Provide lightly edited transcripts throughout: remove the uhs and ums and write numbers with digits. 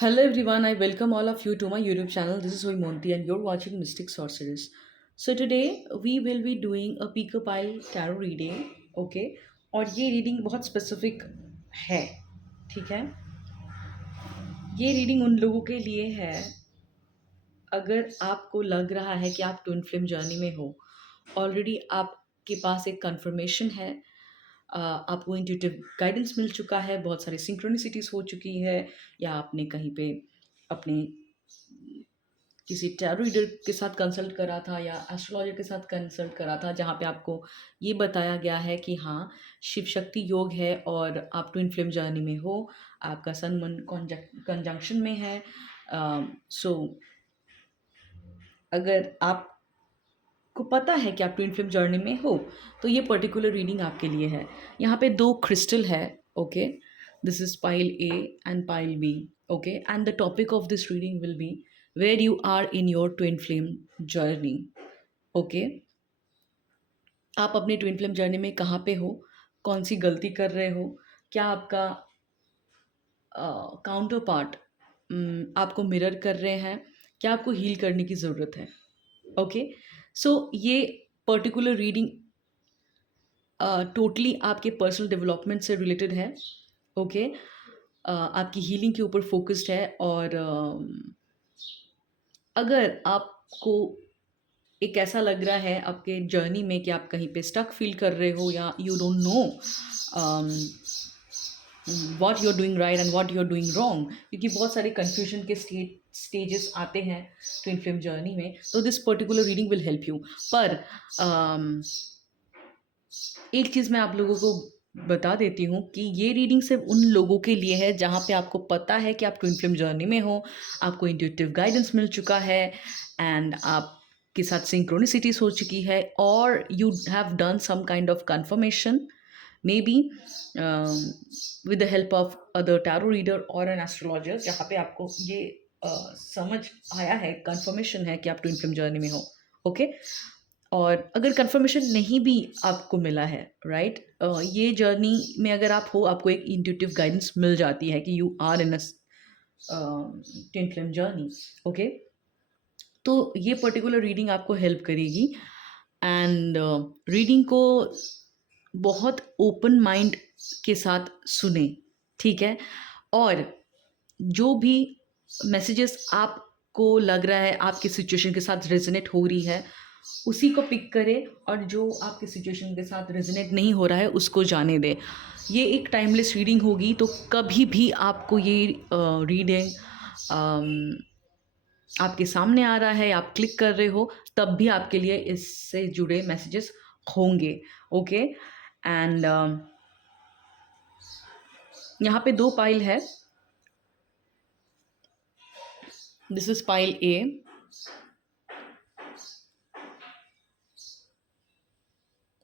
Hello everyone, I welcome all of you to my YouTube channel. This is Monty and you're watching Mystic Sorceress. So today we will be doing a Peekapile tarot reading, okay? और ये reading बहुत specific है, ठीक है? ये reading उन लोगों के लिए है अगर आपको लग रहा है कि आप ट्विन फ्लेम जर्नी में हो, ऑलरेडी आपके पास एक कंफर्मेशन है, आपको इंट्यूटिव गाइडेंस मिल चुका है, बहुत सारी सिंक्रोनिसिटीज़ हो चुकी है, या आपने कहीं पे अपने किसी टैरो रीडर के साथ कंसल्ट करा था या एस्ट्रोलॉजर के साथ कंसल्ट करा था, जहाँ पे आपको ये बताया गया है कि हाँ, शिव शक्ति योग है और आप ट्विन फ्लेम जर्नी में हो, आपका सन मून कंजंक्शन में है। सो अगर आपको पता है कि आप ट्विन फ्लेम जर्नी में हो, तो ये पर्टिकुलर रीडिंग आपके लिए है। यहाँ पे 2 क्रिस्टल है, okay? This is pile A and pile B, okay? And the topic of this reading will be where you are in your twin flame journey, okay? आप अपने ट्विन फ्लेम जर्नी में कहाँ पे हो? कौन सी गलती कर रहे हो? क्या आपका काउंटर पार्ट आपको मिरर कर रहे हैं? क्या आपको हील करने की ज़रूरत है? ओके? सो ये पर्टिकुलर रीडिंग टोटली आपके पर्सनल डेवलपमेंट से रिलेटेड है, ओके? आपकी हीलिंग के ऊपर फोकस्ड है और अगर आपको एक ऐसा लग रहा है आपके जर्नी में कि आप कहीं पे स्टक फील कर रहे हो या you don't know what you are doing right and what you are doing wrong, क्योंकि बहुत सारे कन्फ्यूजन के स्टेजेस आते हैं ट्विन फ्लेम जर्नी में, तो this particular reading will help you. पर एक चीज़ मैं आप लोगों को बता देती हूँ कि ये रीडिंग सिर्फ उन लोगों के लिए है जहाँ पे आपको पता है कि आप ट्विन फ्लेम जर्नी में हो, आपको इंट्यूटिव गाइडेंस मिल चुका है एंड आपके साथ सिंक्रोनिसिटीज हो चुकी है और you have done some kind of confirmation, maybe with the help of other tarot reader और एन एस्ट्रोलॉजर, जहाँ पे आपको ये समझ आया है, कंफर्मेशन है कि आप ट्विन फ्लेम जर्नी में हो, ओके? और अगर कंफर्मेशन नहीं भी आपको मिला है, राइट, ये जर्नी में अगर आप हो, आपको एक इंट्यूटिव गाइडेंस मिल जाती है कि you are in a twin flame journey, okay? तो ये पर्टिकुलर रीडिंग आपको हेल्प करेगी एंड रीडिंग को बहुत ओपन माइंड के साथ सुने, ठीक है? और जो भी मैसेजेस आपको लग रहा है आपकी सिचुएशन के साथ रेजोनेट हो रही है, उसी को पिक करें और जो आपकी सिचुएशन के साथ रेजोनेट नहीं हो रहा है उसको जाने दें। ये एक टाइमलेस रीडिंग होगी, तो कभी भी आपको ये रीडिंग आपके सामने आ रहा है, आप क्लिक कर रहे हो, तब भी आपके लिए इससे जुड़े मैसेजेस होंगे, ओके? एंड यहाँ पे 2 पाइल है। This is pile A,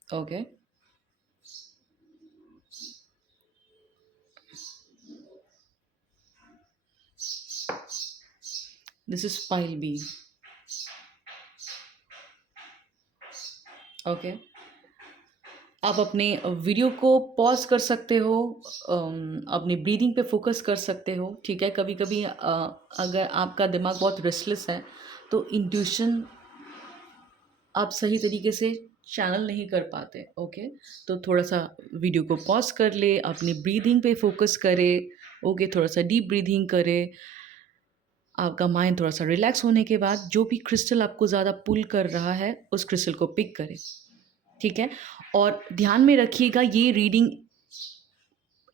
okay? This is pile B, okay? आप अपने वीडियो को पॉज कर सकते हो, अपनी ब्रीदिंग पे फोकस कर सकते हो, ठीक है? कभी कभी अगर आपका दिमाग बहुत रेस्टलेस है, तो इंट्यूशन आप सही तरीके से चैनल नहीं कर पाते, ओके? तो थोड़ा सा वीडियो को पॉज कर ले, अपनी ब्रीदिंग पे फोकस करे, ओके? थोड़ा सा डीप ब्रीदिंग करे, आपका माइंड थोड़ा सा रिलैक्स होने के बाद जो भी क्रिस्टल आपको ज़्यादा पुल कर रहा है उस क्रिस्टल को पिक करें, ठीक है? और ध्यान में रखिएगा ये रीडिंग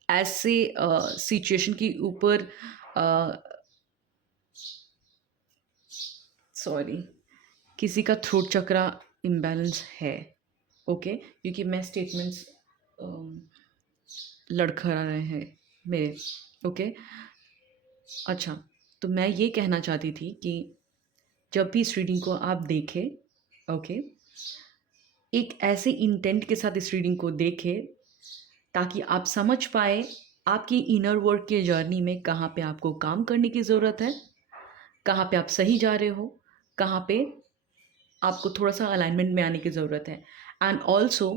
ऐसे सिचुएशन के ऊपर सॉरी, किसी का थ्रोट चक्रा इम्बैलेंस है, ओके? क्योंकि मैं स्टेटमेंट्स लड़खड़ा रहे हैं मेरे, ओके? अच्छा, तो मैं ये कहना चाहती थी कि जब भी इस रीडिंग को आप देखें, ओके, एक ऐसे इंटेंट के साथ इस रीडिंग को देखें ताकि आप समझ पाए आपकी इनर वर्क के जर्नी में कहाँ पे आपको काम करने की ज़रूरत है, कहाँ पे आप सही जा रहे हो, कहाँ पे आपको थोड़ा सा अलाइनमेंट में आने की ज़रूरत है। एंड ऑल्सो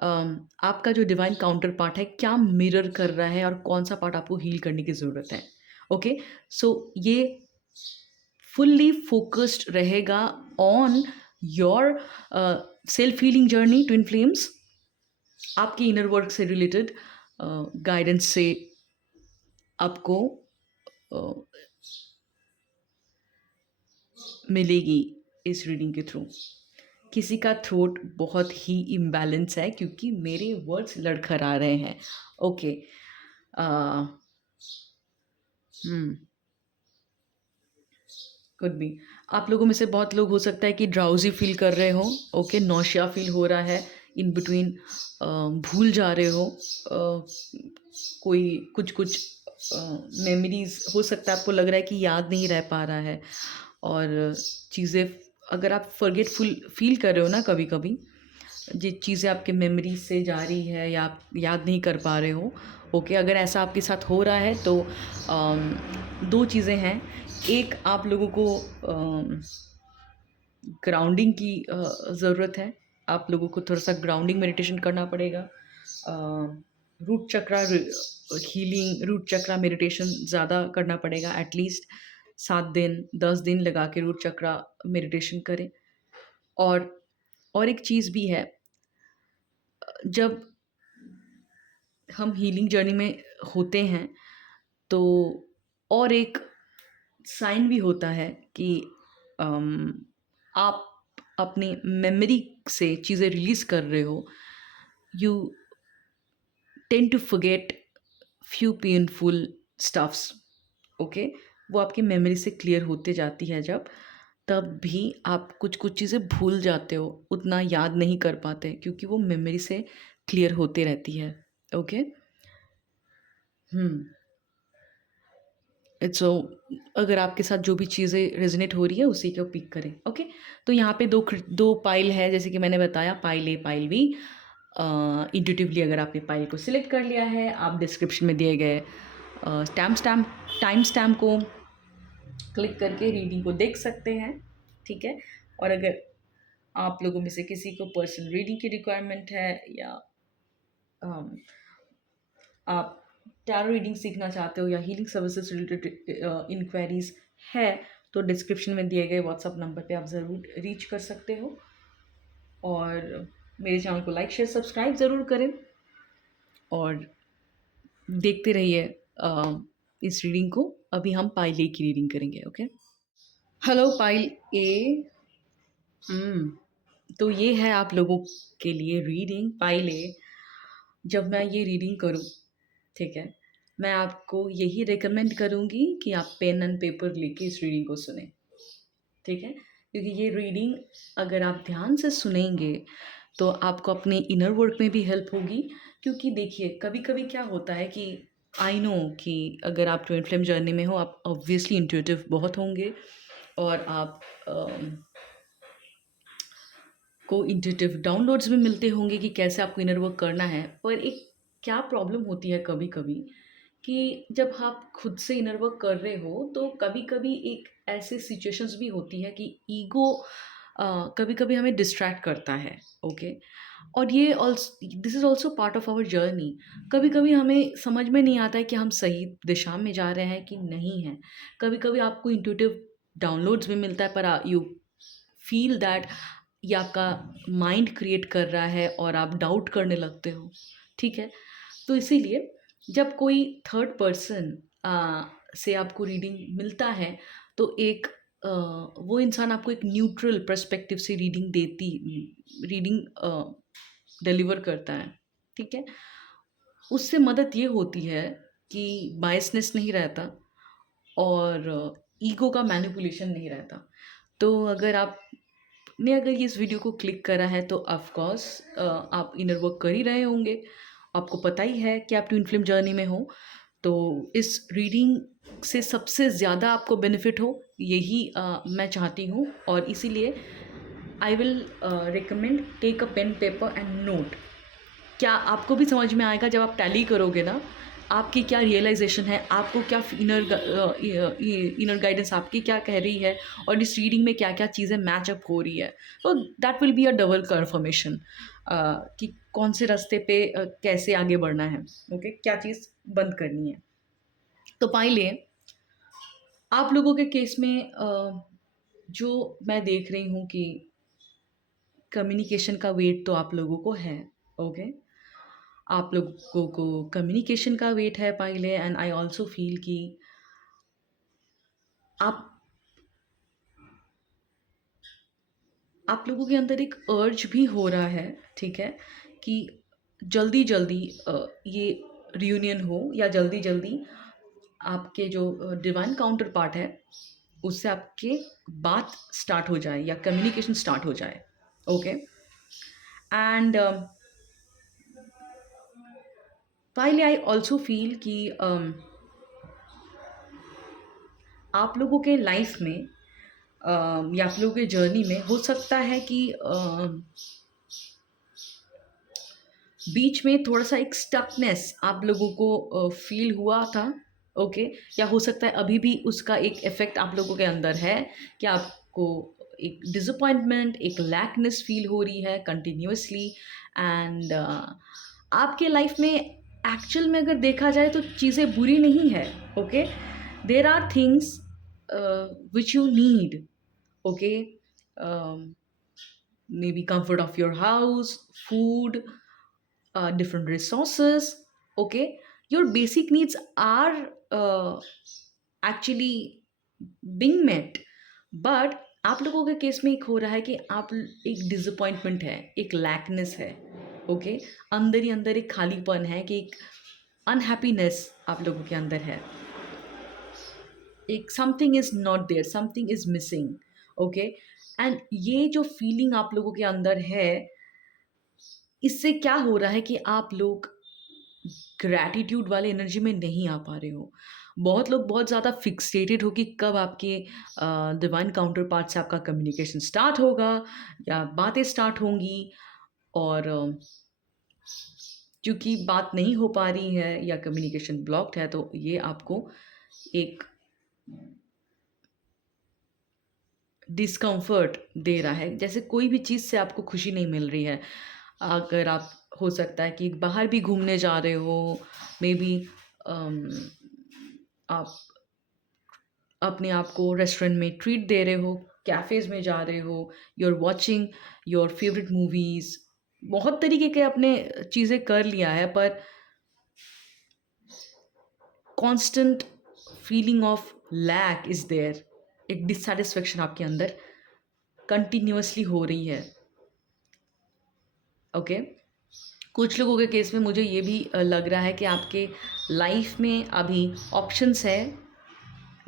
आपका जो डिवाइन काउंटर पार्ट है क्या मिरर कर रहा है और कौन सा पार्ट आपको हील करने की ज़रूरत है, ओके, सो ये फुल्ली फोकस्ड रहेगा on your self healing journey twin flames, आपके इनर वर्क से रिलेटेड गाइडेंस से आपको मिलेगी इस रीडिंग के थ्रू। किसी का थ्रोट बहुत ही इम्बैलेंस है क्योंकि मेरे वर्ड्स लड़खड़ा रहे हैं। ओके, कुड बी आप लोगों में से बहुत लोग हो सकता है कि ड्राउजी फील कर रहे हो। ओके, नौशिया फील हो रहा है इन बिटवीन, भूल जा रहे हो कोई कुछ कुछ मेमोरीज, हो सकता है आपको लग रहा है कि याद नहीं रह पा रहा है। और चीज़ें, अगर आप फॉरगेटफुल फील कर रहे हो ना कभी कभी, जो चीज़ें आपके मेमोरी से जा रही है या आप याद नहीं कर पा रहे हो। ओके, अगर ऐसा आपके साथ हो रहा है तो दो चीज़ें हैं। एक, आप लोगों को ग्राउंडिंग की ज़रूरत है। आप लोगों को थोड़ा सा ग्राउंडिंग मेडिटेशन करना पड़ेगा। रूट चक्रा हीलिंग, रूट चक्रा मेडिटेशन ज़्यादा करना पड़ेगा। एटलीस्ट 7 दिन 10 दिन लगा के रूट चक्रा मेडिटेशन करें। और एक चीज़ भी है, जब हम हीलिंग जर्नी में होते हैं तो और एक साइन भी होता है कि आप अपनी मेमोरी से चीज़ें रिलीज़ कर रहे हो। You tend to forget few painful stuffs. Okay, वो आपकी मेमोरी से क्लियर होते जाती है जब, तब भी आप कुछ कुछ चीज़ें भूल जाते हो, उतना याद नहीं कर पाते क्योंकि वो मेमोरी से क्लियर होते रहती है। ओके, इट्स सो, अगर आपके साथ जो भी चीज़ें रेजोनेट हो रही है उसी को पिक करें। ओके, तो यहाँ पे दो पाइल है, जैसे कि मैंने बताया, pile A pile B. Intuitively अगर आपने पाइल को सिलेक्ट कर लिया है, आप डिस्क्रिप्शन में दिए गए टाइम स्टैम्प को क्लिक करके रीडिंग को देख सकते हैं। ठीक है, और अगर आप लोगों में से किसी को पर्सनल रीडिंग की रिक्वायरमेंट है या आप टैरो रीडिंग सीखना चाहते हो या हीलिंग सर्विसेज रिलेटेड इंक्वायरीज है, तो डिस्क्रिप्शन में दिए गए व्हाट्सअप नंबर पे आप ज़रूर रीच कर सकते हो। और मेरे चैनल को लाइक शेयर सब्सक्राइब ज़रूर करें और देखते रहिए इस रीडिंग को। अभी हम पाइल ए की रीडिंग करेंगे। ओके, हेलो पाइल ए। तो ये है आप लोगों के लिए रीडिंग पाइल ए। जब मैं ये रीडिंग करूँ, ठीक है, मैं आपको यही रिकमेंड करूँगी कि आप पेन एंड पेपर लेके इस रीडिंग को सुने। ठीक है, क्योंकि ये रीडिंग अगर आप ध्यान से सुनेंगे तो आपको अपने इनर वर्क में भी हेल्प होगी। क्योंकि देखिए, कभी कभी क्या होता है कि आई नो कि अगर आप ट्विन फ्लेम जर्नी में हो, आप ऑब्वियसली इंट्यूटिव बहुत होंगे और आप को इंट्यूटिव डाउनलोड्स भी मिलते होंगे कि कैसे आपको इनर वर्क करना है। पर एक क्या प्रॉब्लम होती है कभी कभी, कि जब आप खुद से इनर वर्क कर रहे हो तो कभी कभी एक ऐसे सिचुएशंस भी होती है कि ईगो कभी कभी हमें डिस्ट्रैक्ट करता है। ओके, और ये also, this is also part of our journey. कभी कभी हमें समझ में नहीं आता है कि हम सही दिशा में जा रहे हैं कि नहीं है। कभी कभी आपको इंट्यूटिव डाउनलोड्स भी मिलता है पर यू फील दैट ये आपका माइंड क्रिएट कर रहा है और आप डाउट करने लगते हो। ठीक है, तो इसीलिए जब कोई थर्ड पर्सन से आपको रीडिंग मिलता है तो एक वो इंसान आपको एक न्यूट्रल पर्सपेक्टिव से रीडिंग डिलीवर करता है। ठीक है, उससे मदद ये होती है कि बायसनेस नहीं रहता और ईगो का मैनिपुलेशन नहीं रहता। तो अगर ये इस वीडियो को क्लिक करा है तो ऑफ कोर्स आप इनर वर्क कर ही रहे होंगे, आपको पता ही है कि आप ट्विन फ्लेम जर्नी में हो। तो इस रीडिंग से सबसे ज़्यादा आपको बेनिफिट हो, यही मैं चाहती हूँ। और इसीलिए I will recommend take a pen paper and note. क्या आपको भी समझ में आएगा जब आप टैली करोगे ना, आपकी क्या रियलाइजेशन है, आपको क्या इनर गाइडेंस आपकी क्या कह रही है और इस रीडिंग में क्या क्या चीज़ें मैच अप हो रही है। तो that will be a double confirmation कि कौन से रास्ते पे कैसे आगे बढ़ना है। ओके, क्या चीज़ बंद करनी है। तो पाइल ए, आप लोगों के केस में जो मैं देख रही हूँ कि कम्युनिकेशन का वेट तो आप लोगों को है, ओके? आप लोगों को कम्युनिकेशन का वेट है पहले, एंड आई ऑल्सो फील कि आप आप लोगों के अंदर एक अर्ज भी हो रहा है, ठीक है? कि जल्दी जल्दी ये रियूनियन हो, या जल्दी जल्दी आपके जो डिवाइन काउंटर पार्ट है उससे आपके बात स्टार्ट हो जाए या कम्युनिकेशन स्टार्ट हो जाए, okay? And finally I also feel कि आप लोगों के लाइफ में या आप लोगों के जर्नी में हो सकता है कि बीच में थोड़ा-सा एक स्टकनेस आप लोगों को फ़ील हुआ था, ओके? या हो सकता है अभी भी उसका एक इफ़ेक्ट आप लोगों के अंदर है कि आपको एक डिसअपॉइंटमेंट, एक लैकनेस फ़ील हो रही है कंटिन्यूअसली, एंड आपके लाइफ़ में एक्चुअल में अगर देखा जाए तो चीज़ें बुरी नहीं है, okay? There are things which you need, okay? Maybe comfort of your house, food, different resources, okay? Your basic needs are actually being met, but आप लोगों के केस में एक हो रहा है कि आप एक डिसअपॉइंटमेंट है, एक लैकनेस है, ओके? अंदर ही अंदर एक खालीपन है कि एक अनहैप्पीनेस आप लोगों के अंदर है, एक something is not there, something is missing, okay? And ये जो फीलिंग आप लोगों के अंदर है, इससे क्या हो रहा है कि आप लोग ग्रैटिट्यूड वाले एनर्जी में नहीं आ पा रहे हो। बहुत लोग बहुत ज़्यादा फिक्सेटेड हो कि कब आपके डिवाइन काउंटर पार्ट से आपका कम्युनिकेशन स्टार्ट होगा या बातें स्टार्ट होंगी, और क्योंकि बात नहीं हो पा रही है या कम्युनिकेशन ब्लॉक्ड है, तो ये आपको एक डिस्कम्फर्ट दे रहा है, जैसे कोई भी चीज़ से आपको खुशी नहीं मिल रही है। अगर आप हो सकता है कि बाहर भी घूमने जा रहे हो, मे बी आप अपने आप को रेस्टोरेंट में ट्रीट दे रहे हो, कैफ़ेज़ में जा रहे हो, you are watching your favourite movies, बहुत तरीके के आपने चीज़ें कर लिया है, पर constant feeling of lack is there, एक डिससैटिस्फैक्शन आपके अंदर कंटिन्यूअसली हो रही है, ओके? कुछ लोगों के केस में मुझे ये भी लग रहा है कि आपके लाइफ में अभी ऑप्शंस है,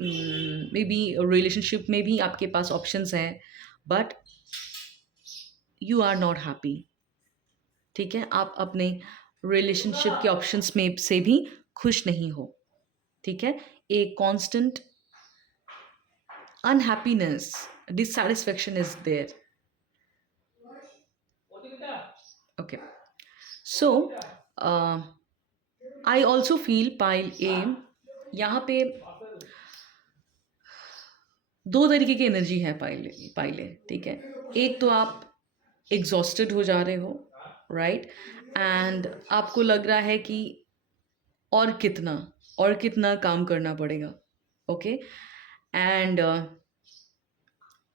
मे बी रिलेशनशिप में भी आपके पास ऑप्शंस हैं, but you are not happy, ठीक है? आप अपने रिलेशनशिप के ऑप्शंस में से भी खुश नहीं हो, ठीक है? एक constant unhappiness, dissatisfaction is there, okay? So I also feel पाइल ए, यहाँ पे दो तरीके की एनर्जी है पाइले पाइले, ठीक है? एक तो आप एग्जॉस्टेड हो जा रहे हो, राइट? एंड आपको लग रहा है कि और कितना और कितना काम करना पड़ेगा, ओके? एंड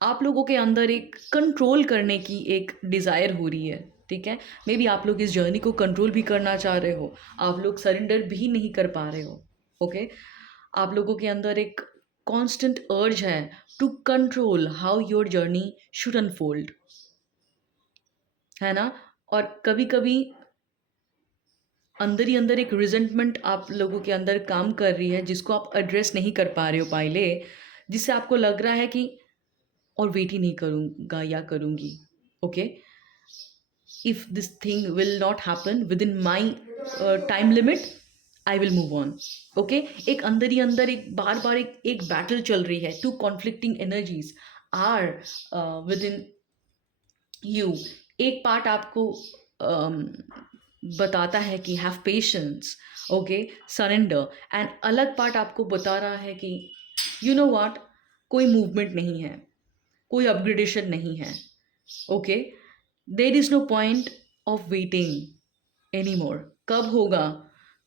आप लोगों के अंदर एक कंट्रोल करने की एक डिज़ायर हो रही है, ठीक है? मे बी आप लोग इस जर्नी को कंट्रोल भी करना चाह रहे हो, आप लोग सरेंडर भी नहीं कर पा रहे हो, ओके? आप लोगों के अंदर एक कांस्टेंट अर्ज है to control how your journey should unfold, है ना? और कभी कभी अंदर ही अंदर एक रिजेंटमेंट आप लोगों के अंदर काम कर रही है, जिसको आप एड्रेस नहीं कर पा रहे हो पाइले, जिससे आपको लग रहा है कि और वेट ही नहीं करूँगा या करूँगी, okay? If this thing will not happen with in my time limit, I will move on, okay? एक अंदर ही अंदर एक बार बार एक बैटल चल रही है, two conflicting energies are within you. एक पार्ट आपको बताता है कि have patience, okay, surrender, and अलग पार्ट आपको बता रहा है कि यू नो व्हाट, कोई मूवमेंट नहीं है, कोई अपग्रेडेशन नहीं है, okay? There is no point of waiting any more, कब होगा?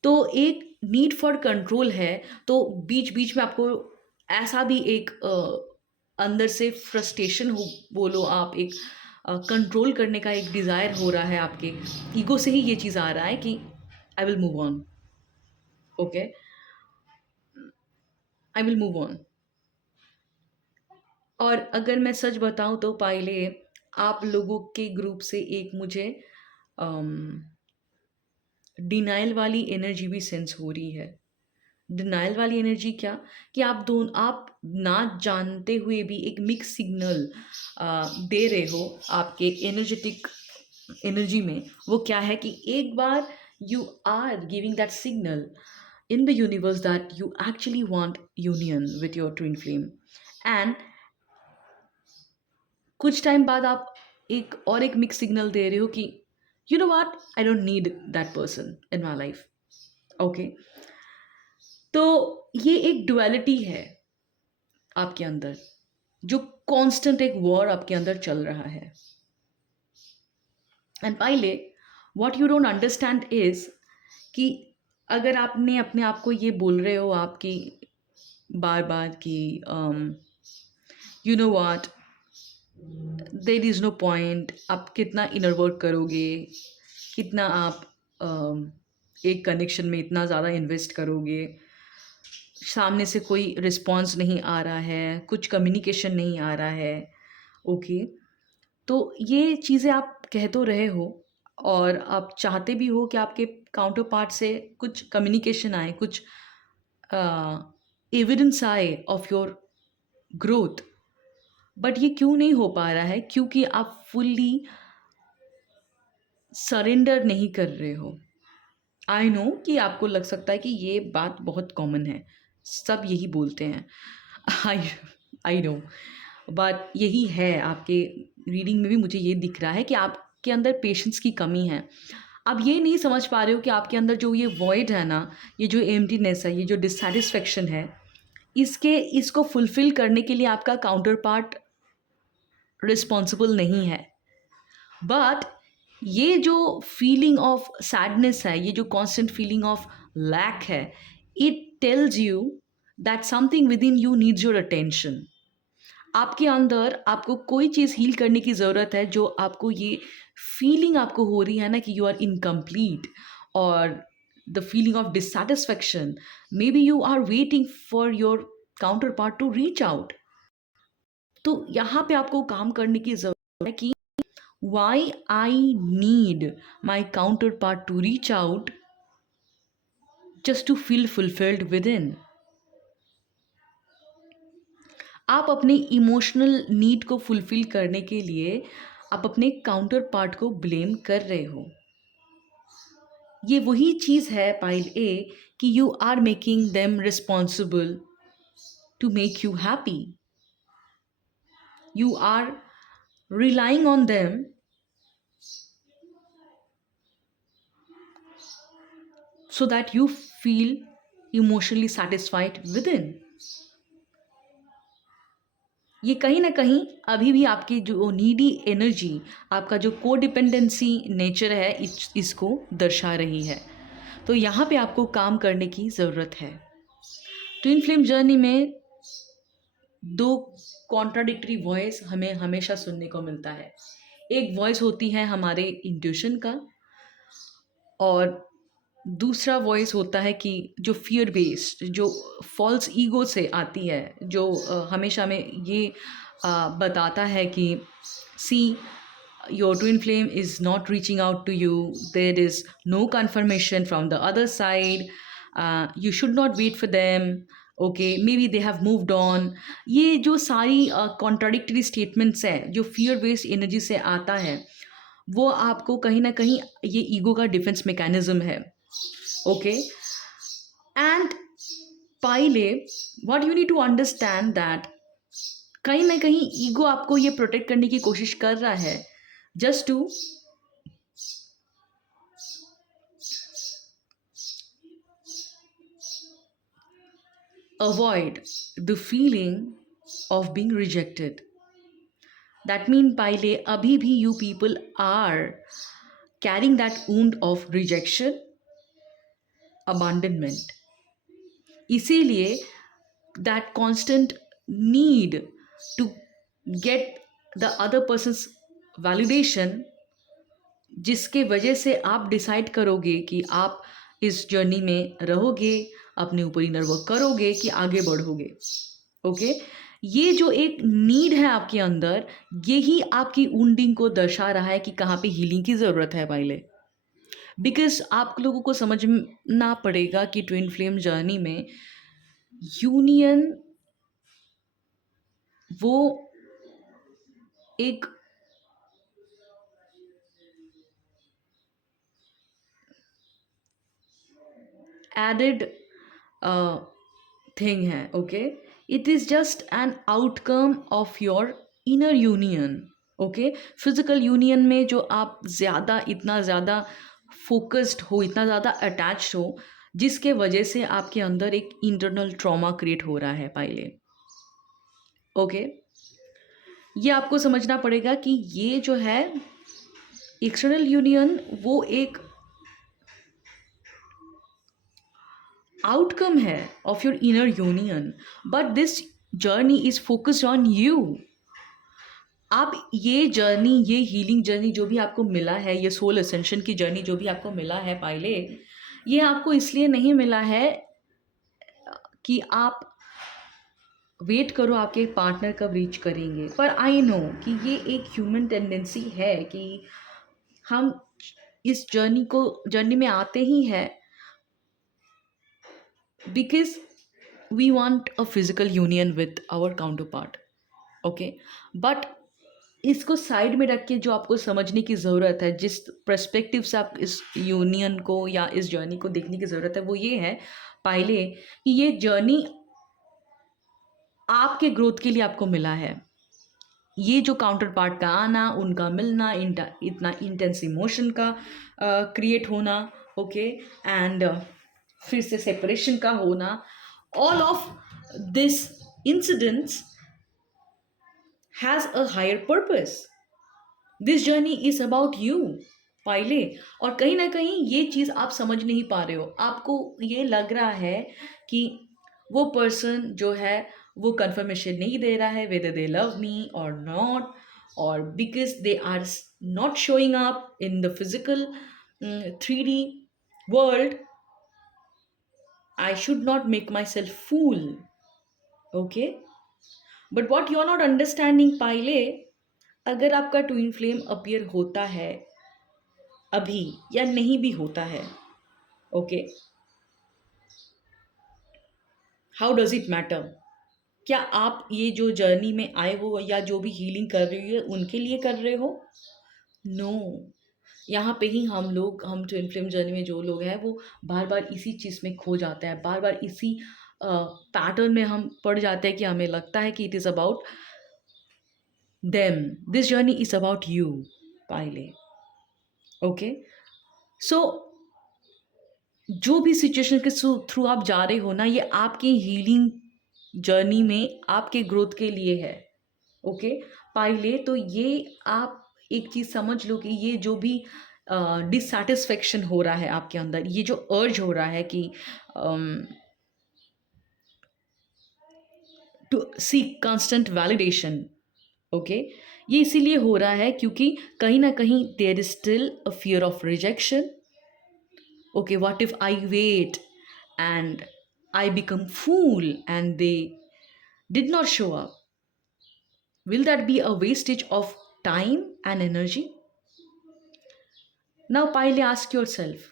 तो एक नीड फॉर कंट्रोल है, तो बीच बीच में आपको ऐसा भी एक अंदर से फ्रस्ट्रेशन हो, बोलो आप, एक कंट्रोल करने का एक डिज़ायर हो रहा है, आपके ईगो से ही ये चीज़ आ रहा है कि I will move on, okay, I will move on. और अगर मैं सच बताऊं तो पहले आप लोगों के ग्रुप से एक मुझे डिनाइल वाली एनर्जी भी सेंस हो रही है। डिनाइल वाली एनर्जी क्या, कि आप ना जानते हुए भी एक मिक्स सिग्नल दे रहे हो आपके एनर्जेटिक एनर्जी में। वो क्या है कि एक बार you are giving that signal in the universe that you actually want union with your twin flame, and कुछ टाइम बाद आप एक मिक्स सिग्नल दे रहे हो कि you know what, I don't need that person in my life, okay. तो ये एक डुअलिटी है आपके अंदर, जो कांस्टेंट एक वॉर आपके अंदर चल रहा है। एंड पहले what you don't understand is कि अगर आपने अपने आप को ये बोल रहे हो आपकी बार बार कि you know what, there is no point, आप कितना इनर वर्क करोगे, कितना आप एक कनेक्शन में इतना ज़्यादा इन्वेस्ट करोगे, सामने से कोई रिस्पॉन्स नहीं आ रहा है, कुछ कम्युनिकेशन नहीं आ रहा है, ओके। तो ये चीज़ें आप कह तो रहे हो और आप चाहते भी हो कि आपके काउंटर पार्ट से कुछ कम्युनिकेशन आए, कुछ एविडेंस आए ऑफ योर ग्रोथ, बट ये क्यों नहीं हो पा रहा है? क्योंकि आप फुल्ली सरेंडर नहीं कर रहे हो। आई नो कि आपको लग सकता है कि ये बात बहुत कॉमन है, सब यही बोलते हैं। आई आई नो, बट यही है, आपके रीडिंग में भी मुझे ये दिख रहा है कि आपके अंदर पेशेंस की कमी है। आप ये नहीं समझ पा रहे हो कि आपके अंदर जो ये वॉइड है ना, ये जो एम्प्टीनेस है, ये जो डिससैटिस्फैक्शन है, इसको फुलफ़िल करने के लिए आपका काउंटर पार्ट रिस्पॉन्सिबल नहीं है। बट ये जो फीलिंग ऑफ सैडनेस है, ये जो कांस्टेंट फीलिंग ऑफ लैक है, it tells you that something within you needs your attention. आपके अंदर आपको कोई चीज़ हील करने की ज़रूरत है, जो आपको ये फीलिंग आपको हो रही है ना कि यू आर इनकम्प्लीट, और the feeling of dissatisfaction, maybe you are waiting for your counterpart to reach out. तो यहाँ पे आपको काम करने की ज़रूरत है कि why I need my counterpart to reach out just to feel fulfilled within. आप अपने इमोशनल नीड को फुलफिल करने के लिए आप अपने काउंटर पार्ट को ब्लेम कर रहे हो। ये वही चीज़ है पाइल ए, कि you are making them responsible to make you happy, you are relying on them so that you feel emotionally satisfied within. ये कहीं ना कहीं अभी भी आपकी जो नीडी एनर्जी, आपका जो कोडिपेंडेंसी नेचर है, इसको दर्शा रही है। तो यहाँ पे आपको काम करने की ज़रूरत है। ट्विन फ्लेम जर्नी में दो कॉन्ट्राडिक्टरी वॉइस हमें हमेशा सुनने को मिलता है। एक वॉइस होती है हमारे इंट्यूशन का, और दूसरा वॉइस होता है कि जो फियर बेस्ड, जो फॉल्स ईगो से आती है, जो हमेशा में ये बताता है कि see, your twin flame is not reaching out to you, there is no confirmation from the other side, you should not wait for them, okay, maybe they have moved on. ये जो सारी contradictory statements हैं जो fear based energy से आता है, वो आपको कहीं ना कहीं ये ईगो का डिफेंस मैकेनिज्म है, okay. And pile A, what you need to understand that कहीं ना कहीं ईगो आपको ये प्रोटेक्ट करने की कोशिश कर रहा है, just to avoid the feeling of being rejected. That mean पाइले, अभी भी you people are carrying that wound of rejection, abandonment. इसीलिए that constant need to get the other person's validation, जिसके वजह से आप डिसाइड करोगे कि आप इस जर्नी में रहोगे, अपने ऊपर इनर वर्क करोगे कि आगे बढ़ोगे। ओके, ये जो एक नीड है आपके अंदर, यही आपकी वुंडिंग को दर्शा रहा है कि कहाँ पे हीलिंग की ज़रूरत है पहले। बिकॉज आप लोगों को समझना पड़ेगा कि ट्विन फ्लेम जर्नी में यूनियन वो एक एडेड थिंग है। Okay, it is just an outcome of your inner union. Okay, physical union में जो आप ज़्यादा इतना ज़्यादा फोकस्ड हो, इतना ज़्यादा अटैच्ड हो, जिसके वजह से आपके अंदर एक इंटरनल ट्रॉमा क्रिएट हो रहा है पहले। ओके, ये आपको समझना पड़ेगा कि ये जो है एक्सटर्नल यूनियन वो एक आउटकम है of your inner union, but this journey is focused on you. आप ये जर्नी, ये हीलिंग जर्नी जो भी आपको मिला है, ये सोल असेंशन की जर्नी जो भी आपको मिला है पहले, ये आपको इसलिए नहीं मिला है कि आप वेट करो आपके पार्टनर कब रीच करेंगे। पर आई नो कि ये एक ह्यूमन टेंडेंसी है कि हम इस जर्नी में आते ही हैं because we want a physical union with our counterpart. Okay, but इसको साइड में रख के जो आपको समझने की ज़रूरत है, जिस पर्सपेक्टिव से आप इस यूनियन को या इस जर्नी को देखने की ज़रूरत है, वो ये है पहले कि ये जर्नी आपके ग्रोथ के लिए आपको मिला है। ये जो काउंटर पार्ट का आना, उनका मिलना, इतना इंटेंस इमोशन का क्रिएट होना, ओके, एंड फिर से सेपरेशन का होना, all of this incidents has a higher purpose. This journey is about you पहले। और कहीं ना कहीं ये चीज़ आप समझ नहीं पा रहे हो, आपको ये लग रहा है कि वो पर्सन जो है वो कंफर्मेशन नहीं दे रहा है whether they love me or not, or because they are not showing up in the physical 3D world, I should not make myself fool. Okay, but what you are not understanding पहले, अगर आपका twin flame appear होता है अभी या नहीं भी होता है, okay, how does it matter? क्या आप ये जो जर्नी में आए हो या जो भी हीलिंग कर रही है उनके लिए कर रहे हो? नो, यहाँ पे ही हम ट्विन फ्लेम जर्नी में जो लोग हैं वो बार बार इसी चीज़ में खो जाते हैं, बार बार इसी पैटर्न में हम पड़ जाते हैं कि हमें लगता है कि it is about them. This journey is about you पहले। ओके, सो जो भी सिचुएशन के थ्रू आप जा रहे हो ना, ये आपके हीलिंग जर्नी में आपके ग्रोथ के लिए है। ओके, पहले तो ये आप एक चीज़ समझ लो कि ये जो भी डिससेटिस्फेक्शन हो रहा है आपके अंदर, ये जो अर्ज हो रहा है कि to seek constant validation, okay, ये इसीलिए हो रहा है क्योंकि कहीं ना कहीं there is still a fear of rejection. Okay, what if I wait and I become fool and they did not show up? Will that be a wastage of time and energy? Now पहले ask yourself,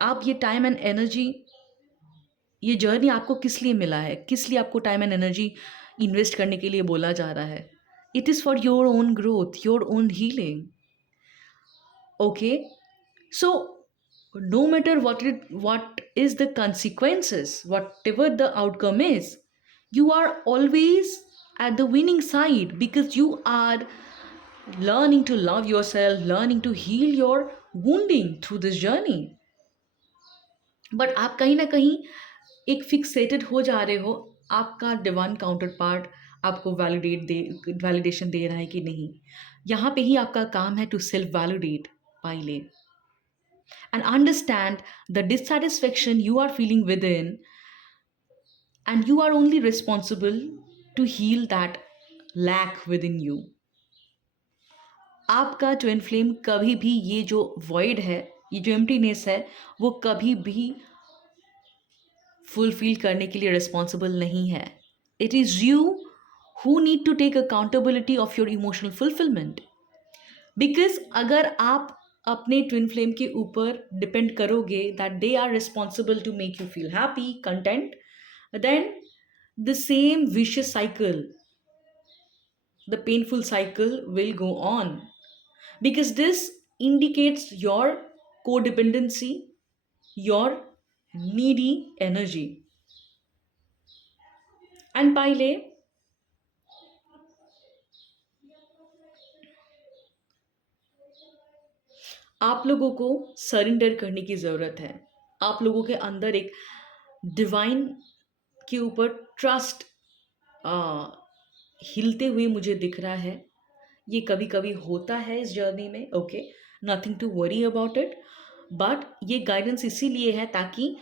आप ये time and energy, ये journey आपको किस लिए मिला है? किस लिए आपको टाइम एंड एनर्जी इन्वेस्ट करने के लिए बोला जा रहा है? It is for your own growth, your own healing. Okay, so no matter what is the consequences, whatever the outcome is, you are always at the winning side because you are learning to love yourself, learning to heal your wounding through this journey. but आप कहीं ना कहीं एक fixated हो जा रहे हो, आपका डिवाइन काउंटर पार्ट आपको वैलिडेशन दे रहा है कि नहीं। यहाँ पे ही आपका काम है टू सेल्फ वैलिडेट पहले and understand the dissatisfaction you are feeling within and you are only responsible to heal that lack within you. आपका ट्विन फ्लेम कभी भी ये जो वॉइड है, ये जो एम्प्टीनेस है, वो कभी भी फुलफिल करने के लिए रिस्पॉन्सिबल नहीं है. It is you who need to take accountability of your emotional fulfilment. Because अगर आप अपने ट्विन फ्लेम के ऊपर डिपेंड करोगे that they are responsible to make you feel happy, content, then the same vicious cycle, the painful cycle will go on, because this indicates your codependency, your needy energy. And पहले आप लोगों को surrender करने की ज़रूरत है. आप लोगों के अंदर एक डिवाइन के ऊपर ट्रस्ट हिलते हुए मुझे दिख रहा है. ये कभी कभी होता है इस जर्नी में, okay, nothing to worry about it. But ये गाइडेंस इसीलिए है ताकि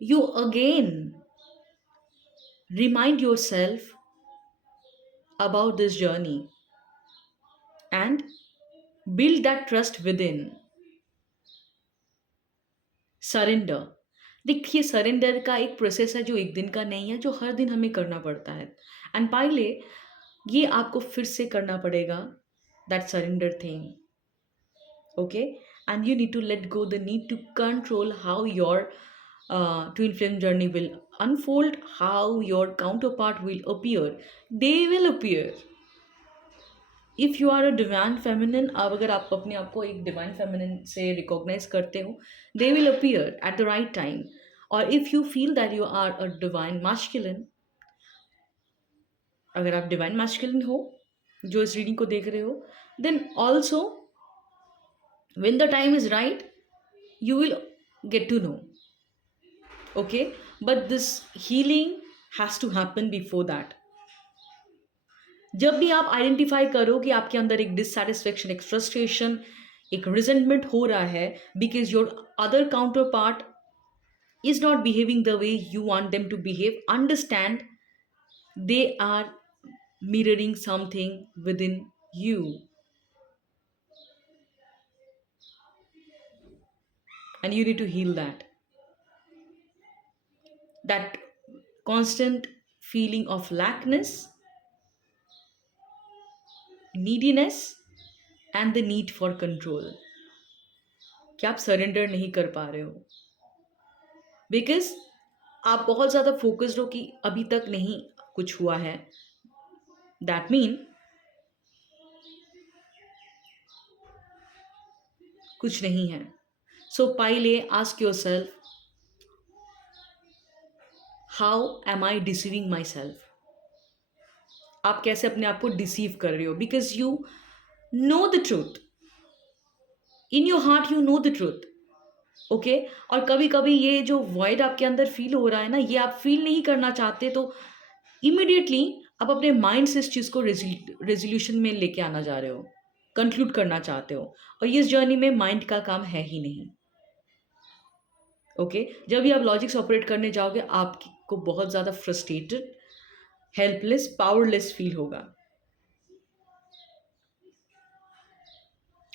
you again remind yourself about this journey and build that trust within. Surrender. देखिए, सरेंडर का एक प्रोसेस है जो एक दिन का नहीं है, जो हर दिन हमें करना पड़ता है. एंड पहले ये आपको फिर से करना पड़ेगा, that surrender thing, okay. And you need to let go the need to control how your twin flame journey will unfold, how your counterpart will appear. They will appear. If you are a divine feminine, अब अगर आप अपने आप को एक divine feminine से recognize करते हो, they will appear at the right time. और if you feel that you are a divine masculine, अगर आप डिवाइन मैस्कुलिन हो जो इस रीडिंग को देख रहे हो, then also when the time is right you will get to know, okay. But this healing has to happen before that. जब भी आप आइडेंटिफाई करो कि आपके अंदर एक डिससेटिस्फेक्शन, एक फ्रस्ट्रेशन, एक रिजेंटमेंट हो रहा है because your other counter part is not behaving the way you want them to behave, understand they are mirroring something within you and you need to heal that constant feeling of lackness, neediness and the need for control कि आप surrender नहीं कर पा रहे हो because आप बहुत ज़्यादा फोकस्ड हो कि अभी तक नहीं कुछ हुआ है. दैट मीन कुछ नहीं है. सो पहले ask your self, how am I deceiving my self. आप कैसे अपने आप को डिसीव कर रहे हो, because you know the truth in your heart, you know the truth, okay. और कभी कभी ये जो वॉइड आपके अंदर फील हो रहा है ना, ये आप फील नहीं करना चाहते, तो इमिडिएटली आप अपने माइंड से इस चीज़ को रेजोल्यूशन में लेके आना जा रहे हो, कंक्लूड करना चाहते हो. और इस जर्नी में माइंड का काम है ही नहीं, ओके. जब भी आप लॉजिक से ऑपरेट करने जाओगे आपको बहुत ज़्यादा फ्रस्ट्रेटेड, हेल्पलेस, पावरलेस फील होगा,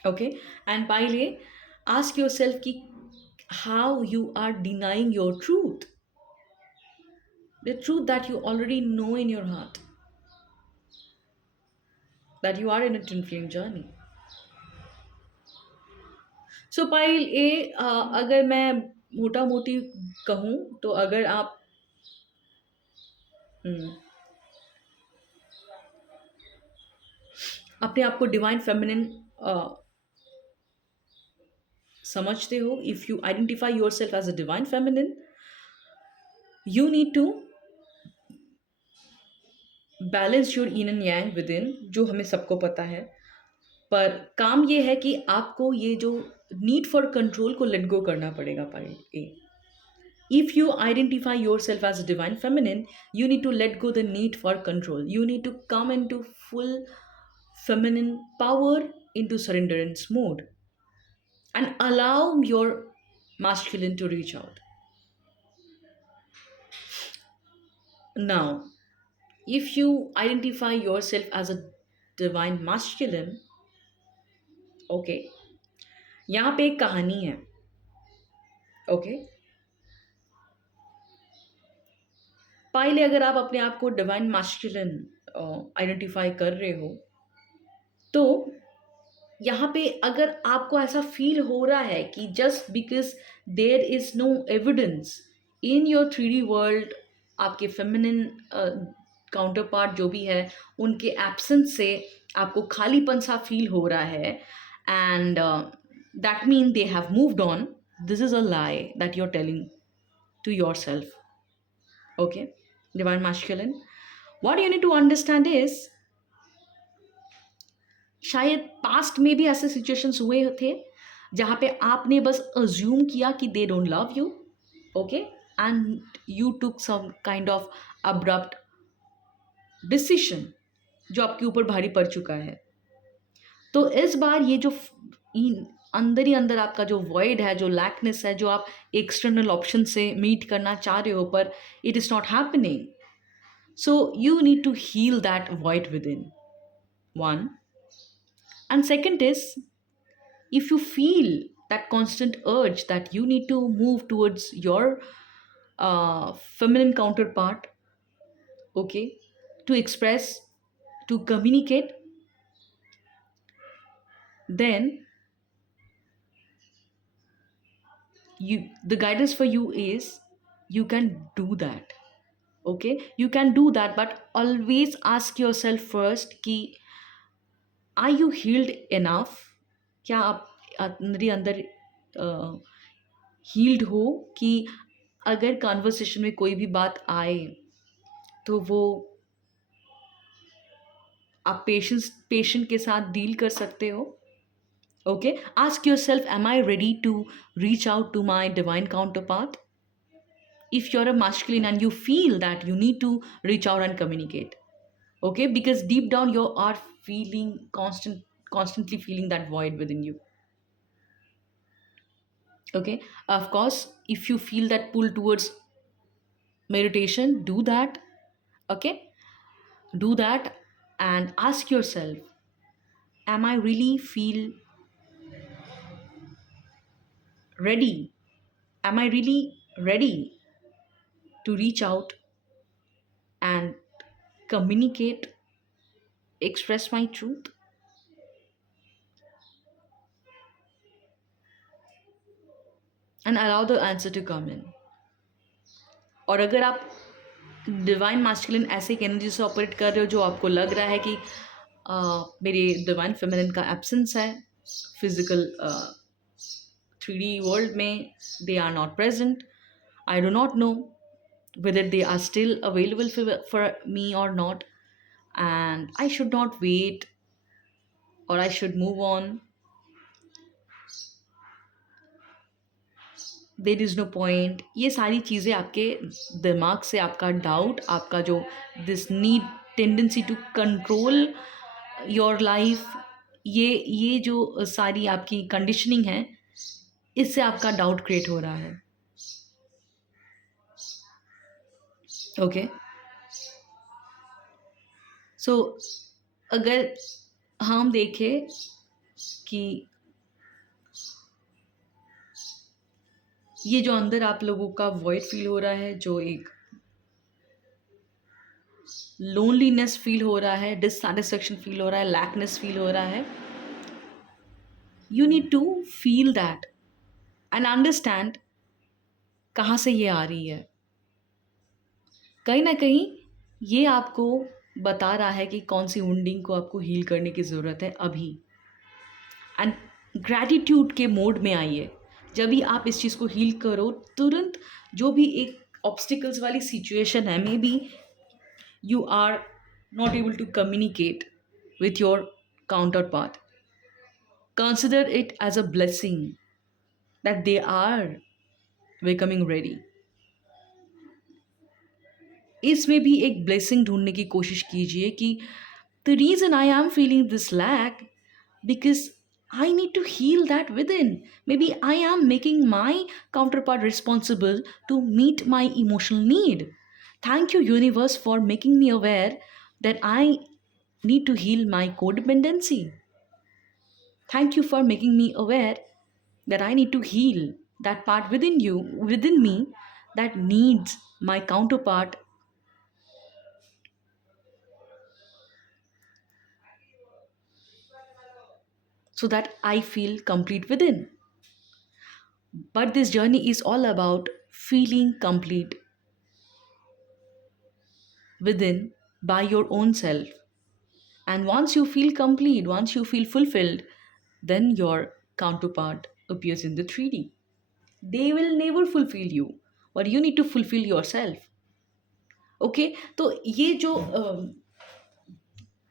ओके. एंड पहले आस्क योर सेल्फ कि how you are denying your truth, the truth that you already know in your heart, that you are in a twin flame journey. So पायल ए अगर मैं मोटा मोटी कहूँ तो अगर आप अपने आप को डिवाइन फेमिनिन समझते हो, if you identify yourself as a divine feminine, you need to balance your yin and yang within, जो हमें सबको पता है. पर काम ये है कि आपको ये जो नीड फॉर कंट्रोल को लेट गो करना पड़ेगा. Pile A, if you identify yourself as a divine feminine, you need to let go the need for control. You need to come into full feminine power, into surrenderance mode, and allow your masculine to reach out. Now, if you identify yourself as a divine masculine, okay, यहाँ पे एक कहानी है. Okay, पहले अगर आप अपने आप को डिवाइन मैस्कुलिन आइडेंटिफाई कर रहे हो, तो यहाँ पे अगर आपको ऐसा फील हो रहा है कि just because there is no evidence in your 3D world, आपके फेमिनिन काउंटर पार्ट जो भी है उनके एब्सेंस से आपको खालीपन सा फील हो रहा है, and that mean they have moved on. This is a lie that you are telling to yourself. Okay, divine masculine, what you need to understand is, शायद पास्ट में भी ऐसे सिचुएशंस हुए थे जहाँ पे आपने बस अज्यूम किया कि they don't love you. Okay, and you took some kind of abrupt decision जो आपके ऊपर भारी पड़ चुका है. तो इस बार ये जो अंदर ही अंदर आपका जो वॉइड है, जो लैकनेस है, जो आप एक्सटर्नल ऑप्शन से मीट करना चाह रहे हो पर it is not happening, so you need to heal that void within. One, and second is, if you feel that constant urge that you need to move towards your feminine counterpart, okay, to express, to communicate, then the guidance for you is you can do that. Okay, you can do that, but always ask yourself first कि are you healed enough? क्या आप अंदर ही अंदर heeled हो कि अगर conversation में कोई भी बात आए तो वो आप पेशेंट के साथ डील कर सकते हो. Okay, ask yourself, am I ready to reach out to my divine counter part? If you're a masculine and you feel that you need to reach out and communicate, okay, because deep down you are feeling constantly feeling that void within you. Okay, of course, if you feel that pull towards meditation, do that. Okay, do that and ask yourself, am I really feel ready? Am I really ready to reach out and communicate, express my truth? And allow the answer to come in. और अगर आप divine masculine ऐसे एक energy से operate कर रहे हो जो आपको लग रहा है कि मेरे डिवाइन फेमिनिन का एब्सेंस है फिजिकल 3D वर्ल्ड में, they are not present, I do not know whether they are still available for me or not, and I should not wait or I should move on. There is no point. ये सारी चीज़ें आपके दिमाग से, आपका doubt, आपका जो this need tendency to control your life, ये जो सारी आपकी कंडीशनिंग है, इससे आपका डाउट क्रिएट हो रहा है. ओके, सो अगर हम देखें कि ये जो अंदर आप लोगों का वॉइड फील हो रहा है, जो एक लोनलीनेस फील हो रहा है, डिससैटिस्फैक्शन फील हो रहा है, लैकनेस फील हो रहा है, you need to feel that and understand कहाँ से ये आ रही है. कहीं ना कहीं ये आपको बता रहा है कि कौन सी वुंडिंग को आपको हील करने की ज़रूरत है अभी. एंड ग्रैटिट्यूड के मोड में आइए. जब भी आप इस चीज़ को हील करो, तुरंत जो भी एक ऑब्स्टिकल्स वाली सिचुएशन है, may be you are not able to communicate with your counterpart, consider it as a blessing that they are becoming ready. इसमें भी एक ब्लेसिंग ढूंढने की कोशिश कीजिए कि the reason I am feeling this lack because I need to heal that within. Maybe I am making my counterpart responsible to meet my emotional need. Thank you, universe, for making me aware that I need to heal my codependency. Thank you for making me aware that I need to heal that part within me, that needs my counterpart so that I feel complete within. But this journey is all about feeling complete within by your own self. And once you feel complete, once you feel fulfilled, then your counterpart appears in the 3D. They will never fulfill you, but you need to fulfill yourself. Okay, तो ये जो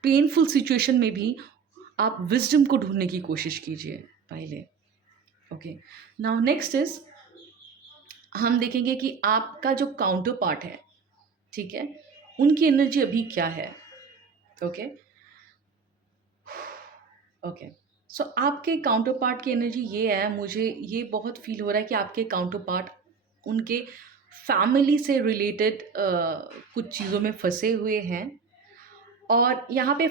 painful situation में भी आप wisdom को ढूंढने की कोशिश कीजिए पहले. ओके, नाउ नेक्स्ट इज, हम देखेंगे कि आपका जो काउंटर पार्ट है, ठीक है, उनकी एनर्जी अभी क्या है. ओके, ओके, सो आपके काउंटर पार्ट की एनर्जी ये है, मुझे ये बहुत फील हो रहा है कि आपके काउंटर पार्ट उनके फैमिली से रिलेटेड कुछ चीज़ों में फंसे हुए हैं. और यहाँ पे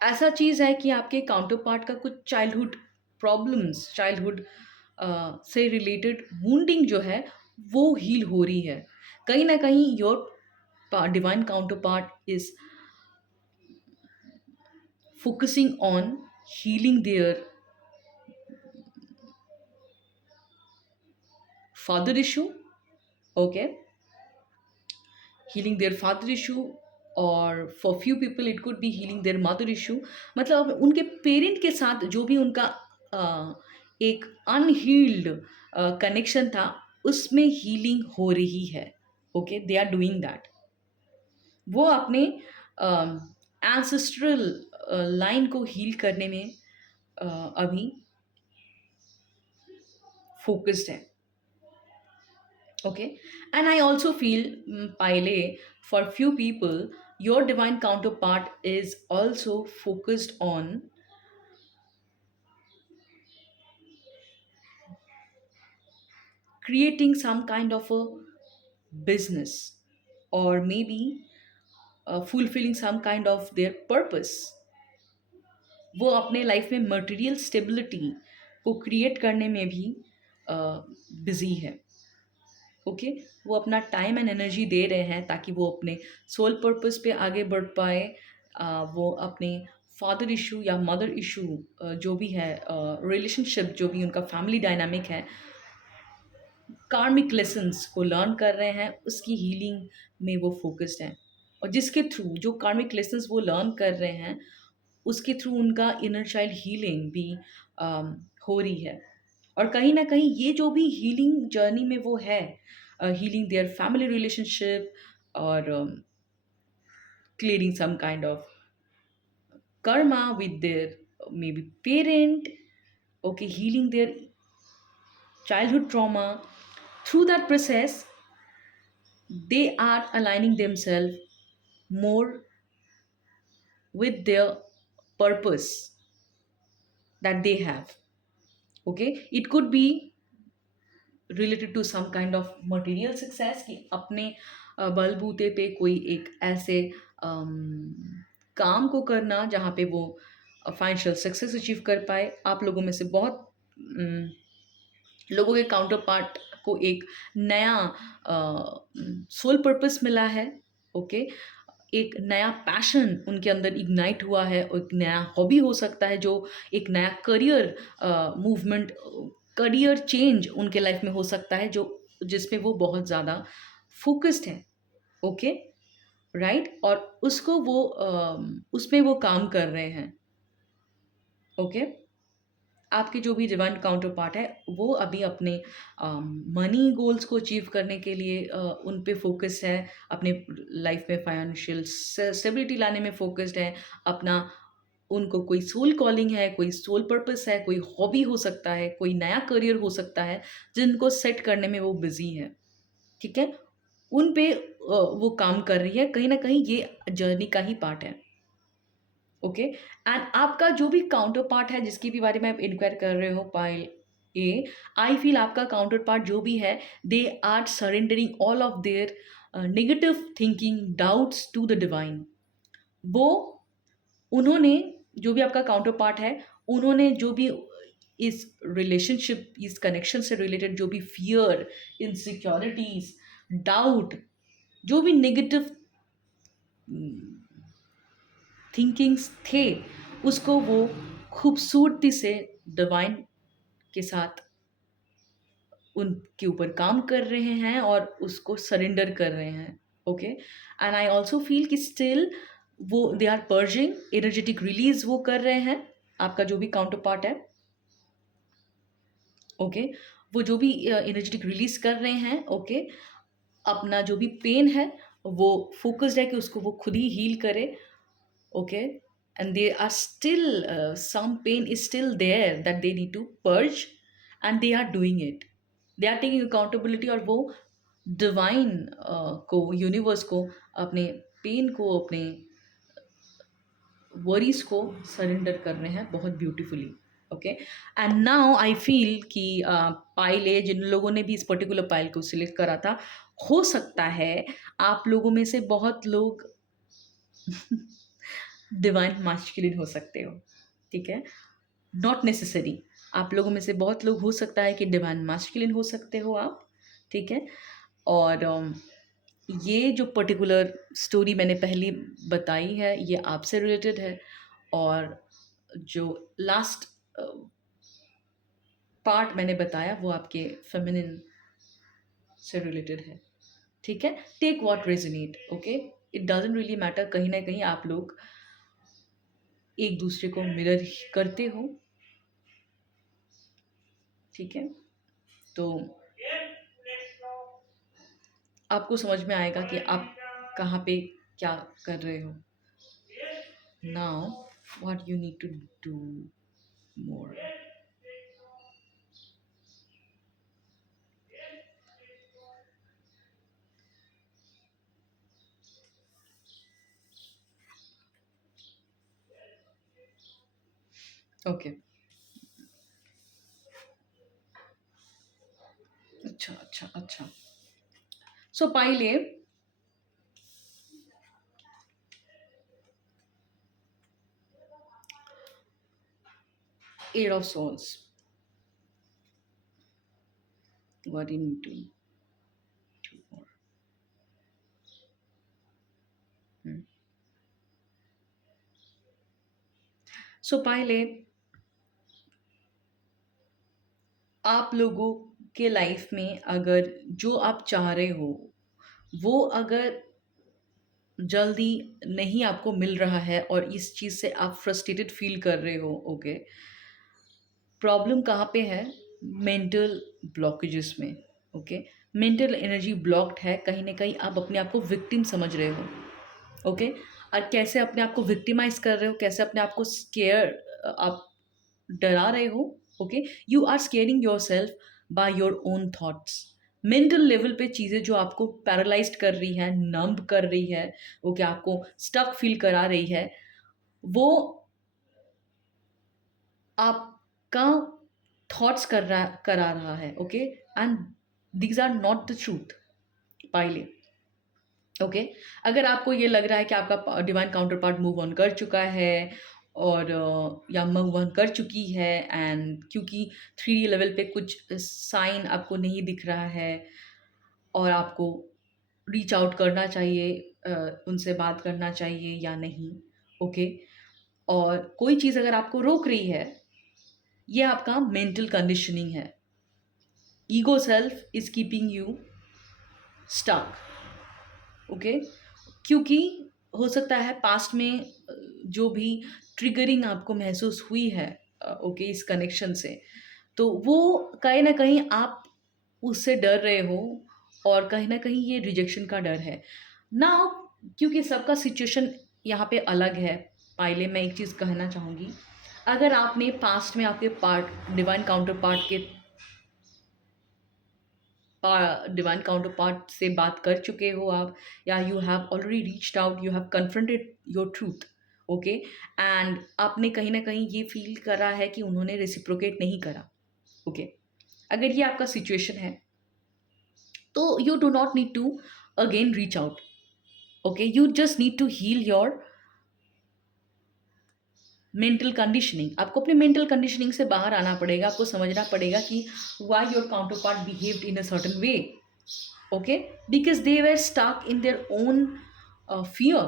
ऐसा चीज़ है कि आपके काउंटर पार्ट का कुछ चाइल्डहुड प्रॉब्लम्स, चाइल्डहुड से रिलेटेड वुंडिंग जो है वो हील हो रही है. कहीं ना कहीं your divine counter part is focusing on healing their father issue. Okay, healing their father issue, और for few people it could be healing their mother issue. मतलब उनके पेरेंट के साथ जो भी उनका एक अनहील्ड कनेक्शन था उसमें हीलिंग हो रही है. Okay, they are doing that. वो अपने एंसेस्ट्रल लाइन को हील करने में अभी फोकस्ड है. Okay, and I also feel, Pile, for few people your divine counterpart is also focused on creating some kind of a business, or maybe fulfilling some kind of their purpose. वो अपने life में material stability को create करने में भी busy है. Okay, वो अपना टाइम एंड एनर्जी दे रहे हैं ताकि वो अपने सोल पर्पस पे आगे बढ़ पाए. वो अपने फादर इशू या मदर इशू जो भी है, रिलेशनशिप जो भी उनका फैमिली डायनामिक है, कार्मिक लेसन्स को लर्न कर रहे हैं, उसकी हीलिंग में वो फोकस्ड हैं. और जिसके थ्रू जो कार्मिक लेसन्स वो लर्न कर रहे हैं उसके थ्रू उनका इनर चाइल्ड हीलिंग भी हो रही है. और कहीं ना कहीं ये जो भी हीलिंग जर्नी में वो है, healing their family relationship, or clearing some kind of karma with their maybe parent. Okay, healing their childhood trauma. Through that process they are aligning themselves more with their purpose that they have. Okay, it could be related to some kind of material success, कि अपने बलबूते पे कोई एक ऐसे काम को करना जहाँ पे वो फाइनेंशियल सक्सेस अचीव कर पाए. आप लोगों में से बहुत लोगों के काउंटर पार्ट को एक नया सोल पर्पस मिला है. ओके, एक नया पैशन उनके अंदर इग्नाइट हुआ है, और एक नया हॉबी हो सकता है, जो एक नया करियर मूवमेंट, करियर चेंज उनके लाइफ में हो सकता है, जो जिसमें वो बहुत ज़्यादा फोकस्ड हैं. ओके, राइट, और उसको वो उसमें वो काम कर रहे हैं. ओके, आपके जो भी डिवाइन काउंटर पार्ट है वो अभी अपने मनी गोल्स को अचीव करने के लिए उन पे फोकस है, अपने लाइफ में फाइनेंशियल स्टेबिलिटी लाने में फोकस्ड है. अपना उनको कोई सोल कॉलिंग है, कोई सोल पर्पस है, कोई हॉबी हो सकता है, कोई नया करियर हो सकता है जिनको सेट करने में वो बिजी है. ठीक है, उन पे वो काम कर रही है. कहीं ना कहीं ये जर्नी का ही पार्ट है. ओके, एंड आपका जो भी काउंटर पार्ट है जिसके भी बारे में आप इंक्वायर कर रहे हो, पाइल ए, आई फील आपका काउंटर पार्ट जो भी है, they are surrendering all of their negative thinking, doubts to the divine, वो उन्होंने, जो भी आपका काउंटर पार्ट है, उन्होंने जो भी इस रिलेशनशिप, इस कनेक्शन से रिलेटेड जो भी फियर, इनसिक्योरिटीज, डाउट, जो भी नेगेटिव थिंकिंग्स थे, उसको वो खूबसूरती से डिवाइन के साथ उनके ऊपर काम कर रहे हैं और उसको सरेंडर कर रहे हैं। Okay, and I also feel कि स्टिल वो they are purging, energetic release वो कर रहे हैं, आपका जो भी काउंटर पार्ट है। ओके, वो जो भी एनर्जेटिक रिलीज कर रहे हैं। ओके, अपना जो भी पेन है वो फोकस्ड है कि उसको वो खुद ही हील करे। Okay, and they are still some pain is still there that they need to purge, and they are doing it, they are taking accountability, और वो डिवाइन को, यूनिवर्स को, अपने पेन को, अपने वरीज को सरेंडर कर रहे हैं बहुत beautifully. Okay, and now I feel कि पाइल है, जिन लोगों ने भी इस पर्टिकुलर पाइल को सिलेक्ट करा था, हो सकता है आप लोगों में से बहुत लोग डिवाइन मास्कुलिन हो सकते हो। ठीक है, नॉट नेसेसरी, आप लोगों में से बहुत लोग हो सकता है कि डिवाइन मास्कुलिन हो सकते हो आप। ठीक है, और ये जो पर्टिकुलर स्टोरी मैंने पहले बताई है, ये आपसे रिलेटेड है, और जो लास्ट पार्ट मैंने बताया वो आपके फेमिनिन से रिलेटेड है। ठीक है, take what resonate. Okay, it doesn't really matter, कहीं ना कहीं आप लोग एक दूसरे को मिरर करते हो। ठीक है, तो आपको समझ में आएगा कि आप कहाँ पे क्या कर रहे हो। Now what you need to do more. Okay, अच्छा अच्छा अच्छा। सो पाइले, eight of swords, what you need to do more. So पाइले, आप लोगों के लाइफ में अगर जो आप चाह रहे हो वो अगर जल्दी नहीं आपको मिल रहा है और इस चीज़ से आप फ्रस्ट्रेटेड फील कर रहे हो। ओके, प्रॉब्लम कहाँ पे है? मेंटल ब्लॉकेजेस में। ओके, मेंटल एनर्जी ब्लॉक्ड है, कहीं ना कहीं आप अपने आप को विक्टिम समझ रहे हो। ओके, और कैसे अपने आप को विक्टिमाइज कर रहे हो, कैसे अपने आप को स्केयर, आप डरा रहे हो। Okay, you are scaring yourself by your own thoughts. Mental level पे चीज़ें जो आपको पैरालाइज्ड कर रही है, नंब कर रही है, ओके, आपको स्टक फील करा रही है, वो आपका थॉट्स करा रहा है। Okay, and these are not the truth pile A. Okay, अगर आपको ये लग रहा है कि आपका divine counter part move on कर चुका है, और या मूव ऑन कर चुकी है, एंड क्योंकि 3D लेवल पे कुछ साइन आपको नहीं दिख रहा है और आपको रीच आउट करना चाहिए, उनसे बात करना चाहिए या नहीं। ओके, और कोई चीज़ अगर आपको रोक रही है, ये आपका मेंटल कंडीशनिंग है। Ego self is keeping you stuck. Okay, क्योंकि हो सकता है पास्ट में जो भी ट्रिगरिंग आपको महसूस हुई है, ओके, इस कनेक्शन से, तो वो कहीं ना कहीं आप उससे डर रहे हो, और कहीं ना कहीं ये रिजेक्शन का डर है ना। क्योंकि सबका सिचुएशन यहाँ पे अलग है। पहले मैं एक चीज़ कहना चाहूँगी, अगर आपने पास्ट में आपके पार्ट डिवाइन काउंटर पार्ट के डिवाइन काउंटर पार्ट से बात कर चुके हो आप, या you have already reached out, you have confronted your truth. Okay, and आपने कहीं ना कहीं ये फील करा है कि उन्होंने रेसिप्रोकेट नहीं करा। ओके, अगर ये आपका सिचुएशन है तो you do not need to again reach out. Okay, you just need to heal your mental conditioning. आपको अपने मेंटल कंडीशनिंग से बाहर आना पड़ेगा. आपको समझना पड़ेगा कि why your counterpart behaved in a certain way. Okay, because they were stuck in their own fear.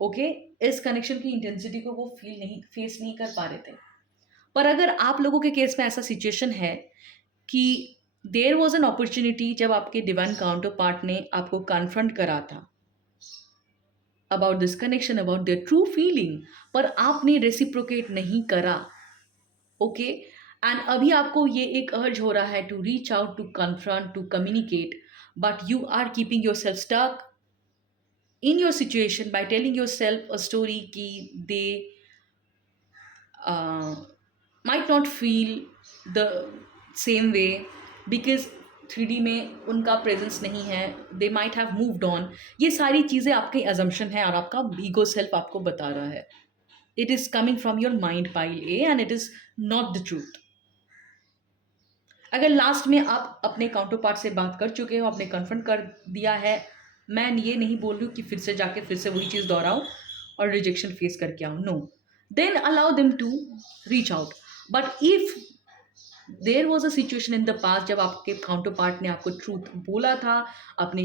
Okay, इस कनेक्शन की इंटेंसिटी को वो फेस नहीं कर पा रहे थे. पर अगर आप लोगों के केस में ऐसा सिचुएशन है कि देयर वॉज एन अपॉर्चुनिटी जब आपके डिवाइन काउंटर पार्ट ने आपको कन्फ्रंट करा था about this connection, about their true feeling, पर आपने रेसिप्रोकेट नहीं करा. ओके, एंड अभी आपको ये एक अर्ज हो रहा है to reach out, to confront, to communicate, but you are keeping yourself stuck in your situation by telling yourself a story कि they might not feel the same way because 3D में उनका presence नहीं है, they might have moved on. ये सारी चीज़ें आपकी assumption है और आपका ईगो सेल्फ आपको बता रहा है. It is coming from your mind pile A and it is not the truth. अगर लास्ट में आप अपने काउंटर पार्ट से बात कर चुके हो, आपने कन्फ्रंट कर दिया है, मैं ये नहीं बोल रही हूँ कि फिर से जाके फिर से वही चीज़ दोहराओ और रिजेक्शन फेस करके आओ. No, then allow them to reach out. But if there was a situation in the past जब आपके काउंटर पार्ट ने आपको ट्रूथ बोला था, अपने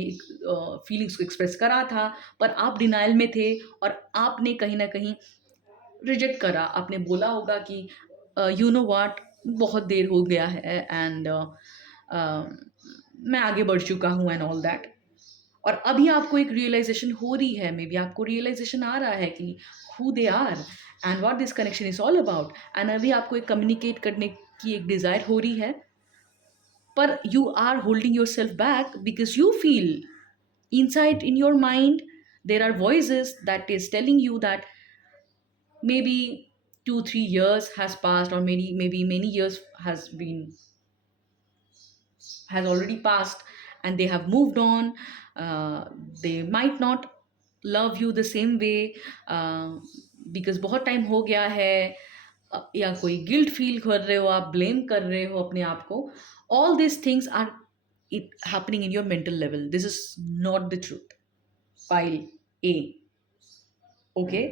फीलिंग्स को एक्सप्रेस करा था, पर आप डिनाइल में थे और आपने कहीं ना कहीं रिजेक्ट करा. आपने बोला होगा कि यू नो व्हाट, बहुत देर हो गया है एंड मैं आगे बढ़ चुका हूँ एंड ऑल दैट. और अभी आपको एक रियलाइजेशन हो रही है, मे बी आपको रियलाइजेशन आ रहा है कि who they are and what this connection is all about, and अभी आपको एक कम्युनिकेट करने की एक डिज़ायर हो रही है, पर you are holding yourself back because you feel inside in your mind there are voices that is telling you that maybe 2-3 years has passed or maybe many years has already passed and they have moved on. They might not love you the same way because बहुत time हो गया है, या कोई guilt feel कर रहे हो, आप ब्लेम कर रहे हो अपने आप को. All this things are happening in your mental level. This is not the truth. Pile A. Okay,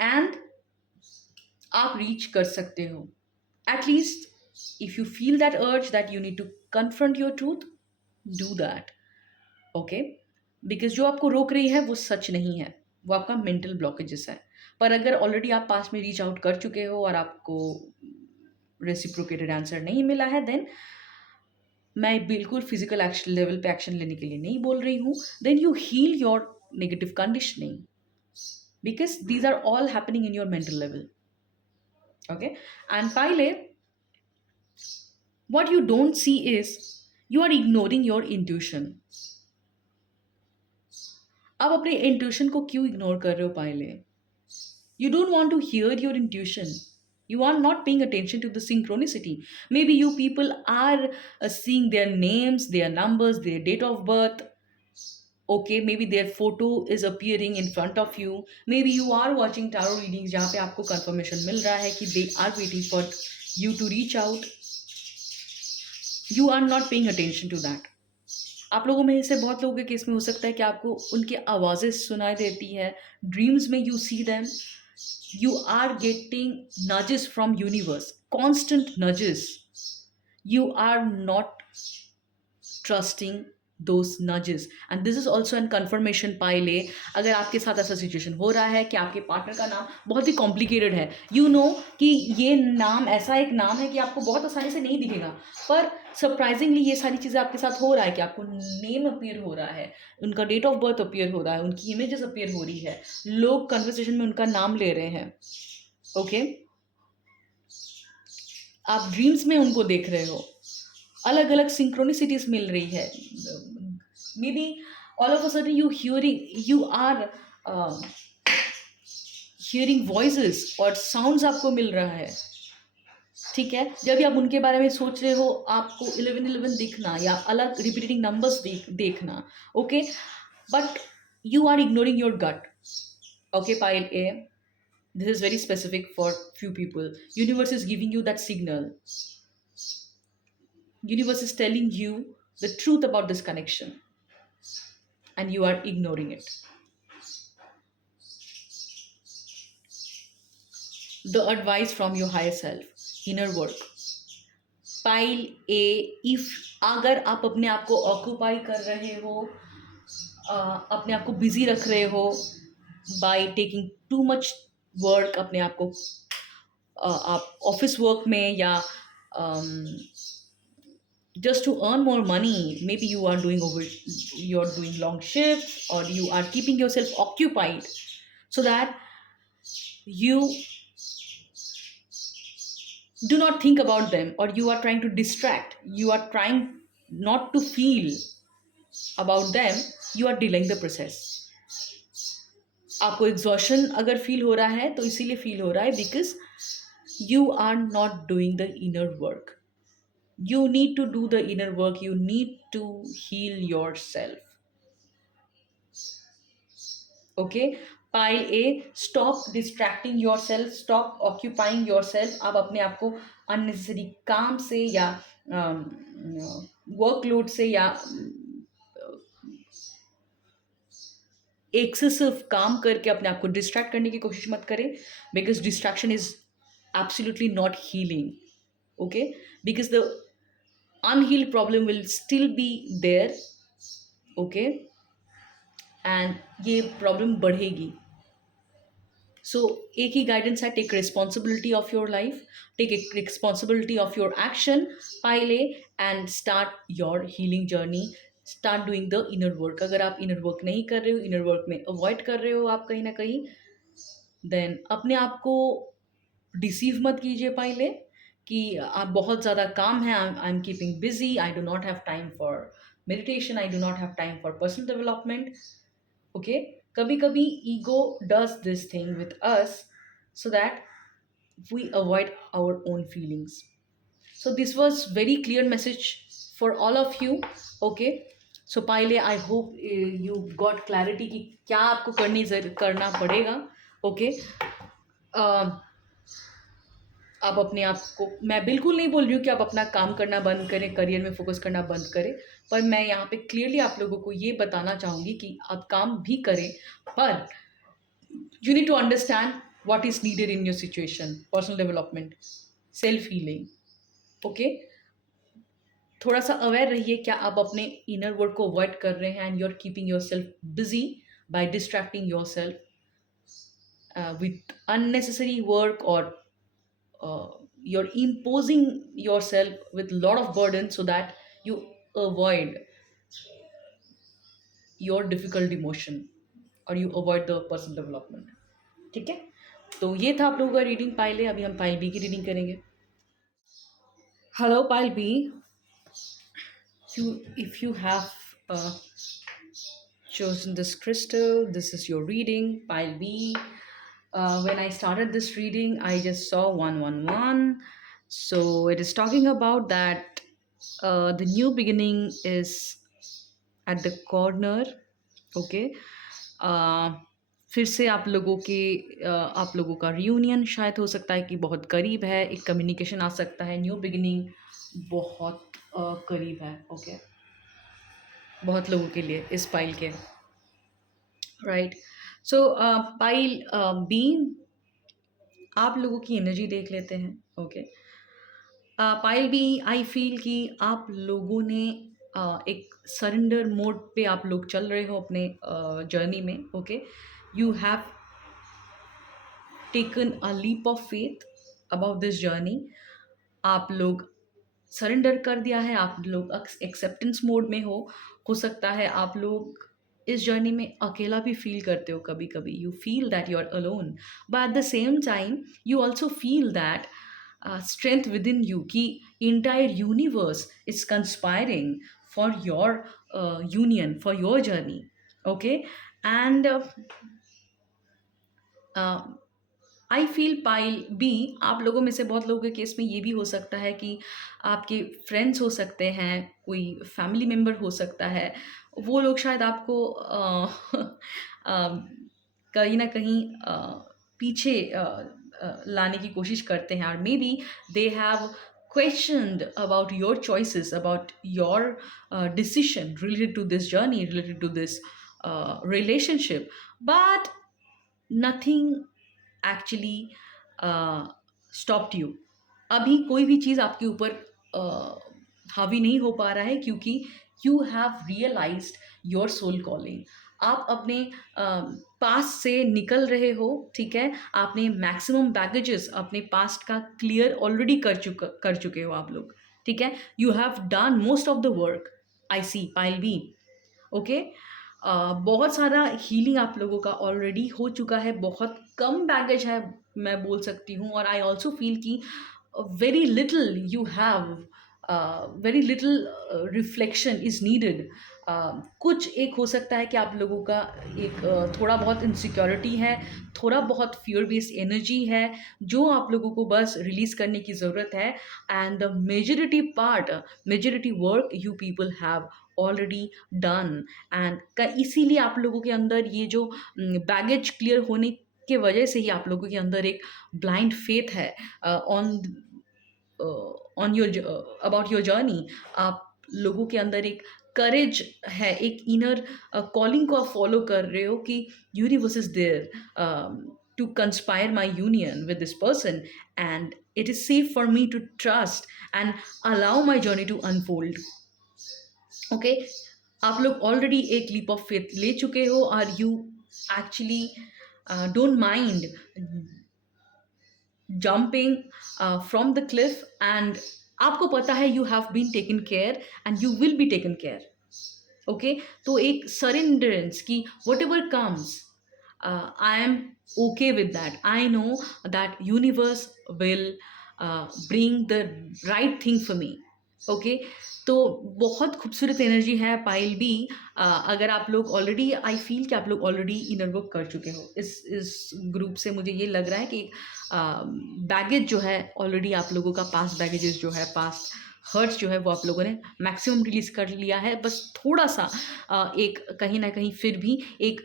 and आप रीच कर सकते हो. At least if you feel that urge that you need to confront your truth, do that. Okay, because जो आपको रोक रही है वो सच नहीं है, वो आपका मेंटल ब्लॉकेजेस है. पर अगर ऑलरेडी आप पास में रीच आउट कर चुके हो और आपको रेसिप्रोकेटेड आंसर नहीं मिला है, देन मैं बिल्कुल फिजिकल एक्शन लेवल पे एक्शन लेने के लिए नहीं बोल रही हूँ. Then you heal your negative conditioning because these are all happening in your mental level. Okay, and पहले what you don't see is you are ignoring your intuition. आप अपने इंट्यूशन को क्यों इग्नोर कर रहे हो पहले? You don't want to hear your intuition. You are not paying attention to the synchronicity. Maybe you people are seeing their names, their numbers, their date of birth. Okay, maybe their photo is appearing in front of you. Maybe you are watching tarot readings जहाँ पे आपको confirmation मिल रहा है कि they are waiting for you to reach out. You are not paying attention to that. आप लोगों में से बहुत लोगों के केस में हो सकता है कि आपको उनकी आवाज़ें सुनाई देती है, ड्रीम्स में you see them, you are getting nudges from universe, constant nudges. You are not trusting those nudges and this is also an confirmation pile A. अगर आपके साथ ऐसा सिचुएशन हो रहा है कि आपके पार्टनर का नाम बहुत ही कॉम्प्लिकेटेड है, यू नो कि ये नाम ऐसा एक नाम है कि आपको बहुत आसानी से नहीं दिखेगा, पर सरप्राइजिंगली ये सारी चीज़ें आपके साथ हो रहा है कि आपको नेम अपीयर हो रहा है, उनका डेट ऑफ बर्थ अपीयर हो रहा है, उनकी इमेजेस अपीयर हो रही है, लोग कन्वर्सेशन में उनका नाम ले रहे हैं. ओके, आप ड्रीम्स में उनको देख रहे हो, अलग अलग सिंक्रोनिसिटीज मिल रही है. May be all of a sudden you are hearing voices और साउंड्स आपको मिल रहा है. ठीक है, जब भी आप उनके बारे में सोच रहे हो आपको 1111 दिखना या अलग रिपीटिंग नंबर्स देखना. Okay, but you are ignoring your gut. Okay, pile A, this is very specific for few people. Universe is giving you that signal. Universe is telling you the truth about this connection. and you are ignoring it. The advice from your higher self, inner work. Pile A, if अगर आप अपने आप को occupy कर रहे हो, अपने आप को बिजी रख रहे हो by taking too much work, अपने आप को आप ऑफिस वर्क में या just to earn more money, maybe you are doing long shifts, or you are keeping yourself occupied so that you do not think about them, or you are trying to distract, you are trying not to feel about them, you are delaying the process. आपको exhaustion अगर feel हो रहा है तो इसीलिए feel हो रहा है because you are not doing the inner work. You need to do the inner work, you need to heal yourself. Okay, pile A, stop distracting yourself, stop occupying yourself. आप अपने आप को unnecessary काम से या वर्कलोड से या excessive काम करके अपने आप को डिस्ट्रैक्ट करने की कोशिश मत करें, because distraction is absolutely not healing. Okay, because the unhealed problem will still be there. Okay, and ये प्रॉब्लम बढ़ेगी. सो एक ही गाइडेंस है, take responsibility of your life, take responsibility of your action, pile A, and start your healing journey. Start doing the inner work. अगर आप inner work नहीं कर रहे हो, इनर वर्क में अवॉइड कर रहे हो आप कहीं ना कहीं, देन अपने आप को डिसीव मत कीजिए पाइले कि आप बहुत ज़्यादा काम है, I am keeping busy, I do not have time for meditation, I do not have time for personal development. Okay, कभी कभी ego does this thing with us so that we avoid our own feelings. So this was very clear message for all of you. Okay, so पाइले I hope you got clarity कि क्या आपको करना पड़ेगा. Okay, आप अपने आप को, मैं बिल्कुल नहीं बोल रही हूँ कि आप अपना काम करना बंद करें, करियर में फोकस करना बंद करें, पर मैं यहाँ पे क्लियरली आप लोगों को ये बताना चाहूँगी कि आप काम भी करें, पर you need to understand what is needed in your situation. Personal development, self healing. Okay, थोड़ा सा अवेयर रहिए क्या आप अपने इनर वर्क को अवॉइड कर रहे हैं, and you are keeping yourself busy by distracting yourself with unnecessary work, और you're imposing yourself with a lot of burden so that you avoid your difficult emotion, or you avoid the personal development. ठीक है, तो ये था आप लोगों का reading pile है. अभी हम पाइल बी की रीडिंग करेंगे. Hello pile B, if you have chosen this crystal, this is your reading, pile B. When I started this reading, I just saw 111. So it is talking about that the new beginning is at the corner. Okay. फिर से आप लोगों का reunion शायद हो सकता है कि बहुत करीब है, एक कम्युनिकेशन आ सकता है, न्यू बिगिनिंग बहुत करीब है. ओके, बहुत लोगों के लिए इस पाइल के, राइट. सो पाइल बी, आप लोगों की एनर्जी देख लेते हैं. Okay, pile B, I feel कि आप लोगों ने एक सरेंडर मोड पे आप लोग चल रहे हो अपने जर्नी में. Okay, you have taken a leap of faith about this journey. आप लोग सरेंडर कर दिया है, आप लोग एक्सेप्टेंस मोड में हो सकता है आप लोग इस जर्नी में अकेला भी फील करते हो. कभी कभी you feel that you are alone, but at the same time you also feel that strength within you कि entire universe is conspiring for your union, for your journey. Okay, and I feel pile B, आप लोगों में से बहुत लोगों के case में ये भी हो सकता है कि आपके फ्रेंड्स हो सकते हैं, कोई फैमिली मेम्बर हो सकता है, वो लोग शायद आपको कहीं ना कहीं पीछे लाने की कोशिश करते हैं, और may be they have questioned about your choices, about your decision related to this journey, related to this relationship, but nothing actually stopped you. अभी कोई भी चीज़ आपके ऊपर हावी नहीं हो पा रहा है, क्योंकि you have realised your soul calling. आप अपने पास्ट से निकल रहे हो, ठीक है? आपने मैक्सिमम बैगेजेस अपने पास्ट का क्लियर ऑलरेडी कर चुके हो आप लोग, ठीक है? You have done most of the work, I see pile B, okay? बहुत सारा हीलिंग आप लोगों का ऑलरेडी हो चुका है, बहुत कम बैगेज है मैं बोल सकती हूँ। और आई ऑल्सो फील कि very little you have, very little reflection is needed. कुछ एक हो सकता है कि आप लोगों का एक थोड़ा बहुत इनसिक्योरिटी है, थोड़ा बहुत फियर बेस्ड एनर्जी है, जो आप लोगों को बस रिलीज़ करने की ज़रूरत है। And the majority work you people have already done. And इसीलिए आप लोगों के अंदर ये जो बैगेज क्लियर होने के वजह से ही आप लोगों के अंदर एक ब्लाइंड फेथ है on your about your journey. आप लोगों के अंदर एक करेज है, एक इनर कॉलिंग को आप फॉलो कर रहे हो कि universe is there to conspire my union with this person, and it is safe for me to trust and allow my journey to unfold. Okay, आप लोग ऑलरेडी एक लीप ऑफ फेथ ले चुके हो, और you actually don't mind jumping from the cliff, and आपको पता है you have been taken care and you will be taken care, okay? तो एक surrenderance की whatever comes, I am okay with that. I know that universe will bring the right thing for me, okay? तो बहुत खूबसूरत energy है pile बी। अगर आप लोग ऑलरेडी, आई फील कि आप लोग ऑलरेडी इनर वर्क कर चुके हो इस ग्रुप से। मुझे ये लग रहा है कि बैगेज जो है ऑलरेडी आप लोगों का, पास्ट बैगेजेस जो है, पास्ट हर्ट्स जो है, वो आप लोगों ने मैक्सिमम रिलीज कर लिया है। बस थोड़ा सा एक कहीं ना कहीं फिर भी एक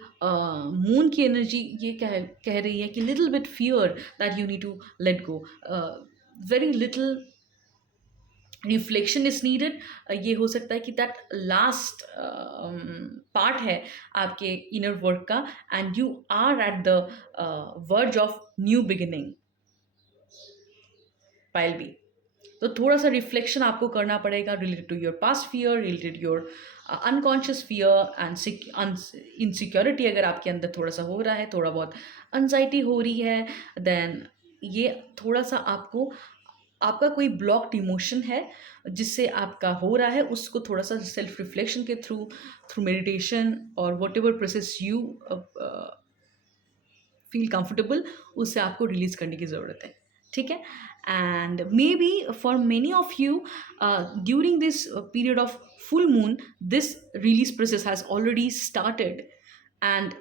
मून की एनर्जी ये कह रही है कि little bit fear that you need to let go, very little reflection is needed. ये हो सकता है कि दैट लास्ट पार्ट है आपके इनर वर्क का, and you are at the verge of new beginning pile B. तो थोड़ा सा रिफ्लेक्शन आपको करना पड़ेगा related to your past fear, related your unconscious fear and insecurity. अगर आपके अंदर थोड़ा सा हो रहा है, थोड़ा बहुत एंजाइटी हो रही है, देन ये थोड़ा सा आपका कोई ब्लॉक्ड इमोशन है जिससे आपका हो रहा है, उसको थोड़ा सा सेल्फ रिफ्लेक्शन के थ्रू मेडिटेशन और what ever process you feel comfortable, उससे आपको रिलीज करने की ज़रूरत है, ठीक है? And may be for many of you during this period of full moon, this release process has already started, and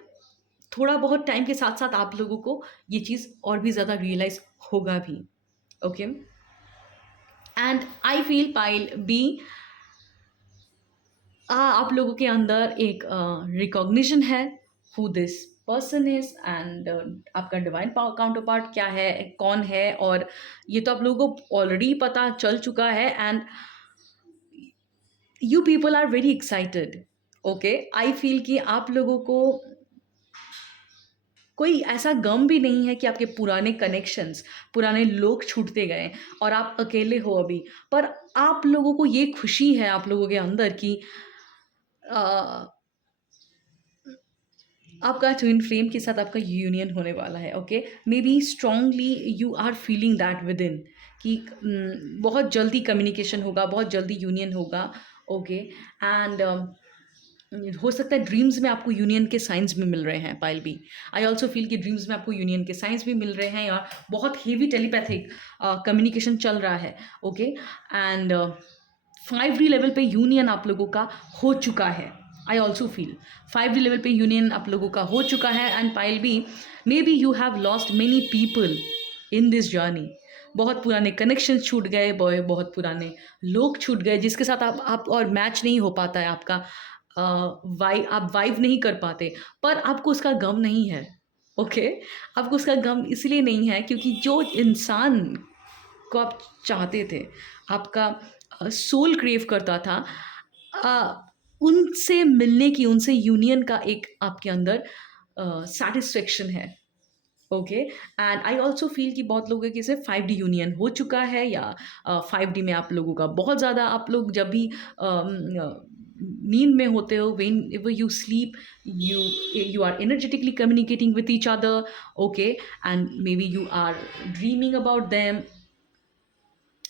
थोड़ा बहुत टाइम के साथ साथ आप लोगों को ये चीज़ और भी ज़्यादा रियलाइज होगा भी, okay? And I feel pile B, आप लोगों के अंदर एक रिकॉग्निशन है हु दिस पर्सन इज, एंड आपका डिवाइन काउंटर पार्ट क्या है, कौन है, और ये तो आप लोगों को ऑलरेडी पता चल चुका है। And you people are very excited, okay? I feel कि आप लोगों को कोई ऐसा गम भी नहीं है कि आपके पुराने कनेक्शंस, पुराने लोग छूटते गए और आप अकेले हो अभी, पर आप लोगों को ये खुशी है आप लोगों के अंदर कि आपका ट्विन फ्लेम के साथ आपका यूनियन होने वाला है, okay? Maybe strongly you are feeling that within कि बहुत जल्दी कम्युनिकेशन होगा, बहुत जल्दी यूनियन होगा, ओके? एंड हो सकता है ड्रीम्स में आपको यूनियन के साइंस भी मिल रहे हैं pile B. I also feel कि ड्रीम्स में आपको यूनियन के साइंस भी मिल रहे हैं, और बहुत हेवी टेलीपैथिक कम्युनिकेशन चल रहा है, ओके? एंड 5D लेवल पे यूनियन आप लोगों का हो चुका है। I also feel 5D level पे यूनियन आप लोगों का हो चुका है। And pile B, maybe you have lost many people in this journey. बहुत पुराने कनेक्शन छूट गए, बहुत पुराने लोग छूट गए जिसके साथ आप और मैच नहीं हो पाता है आपका, आप वाइब नहीं कर पाते, पर आपको उसका गम नहीं है, ओके? आपको उसका गम इसलिए नहीं है क्योंकि जो इंसान को आप चाहते थे, आपका सोल क्रेव करता था, उनसे मिलने की, उनसे यूनियन का एक आपके अंदर सैटिस्फैक्शन है। Okay, and I also feel कि बहुत लोगों के से 5D यूनियन हो चुका है, या 5D में आप लोगों का बहुत ज़्यादा, आप लोग जब भी नींद में होते हो, whenever you sleep, you you are energetically communicating with each other. Okay, and maybe you are dreaming about them.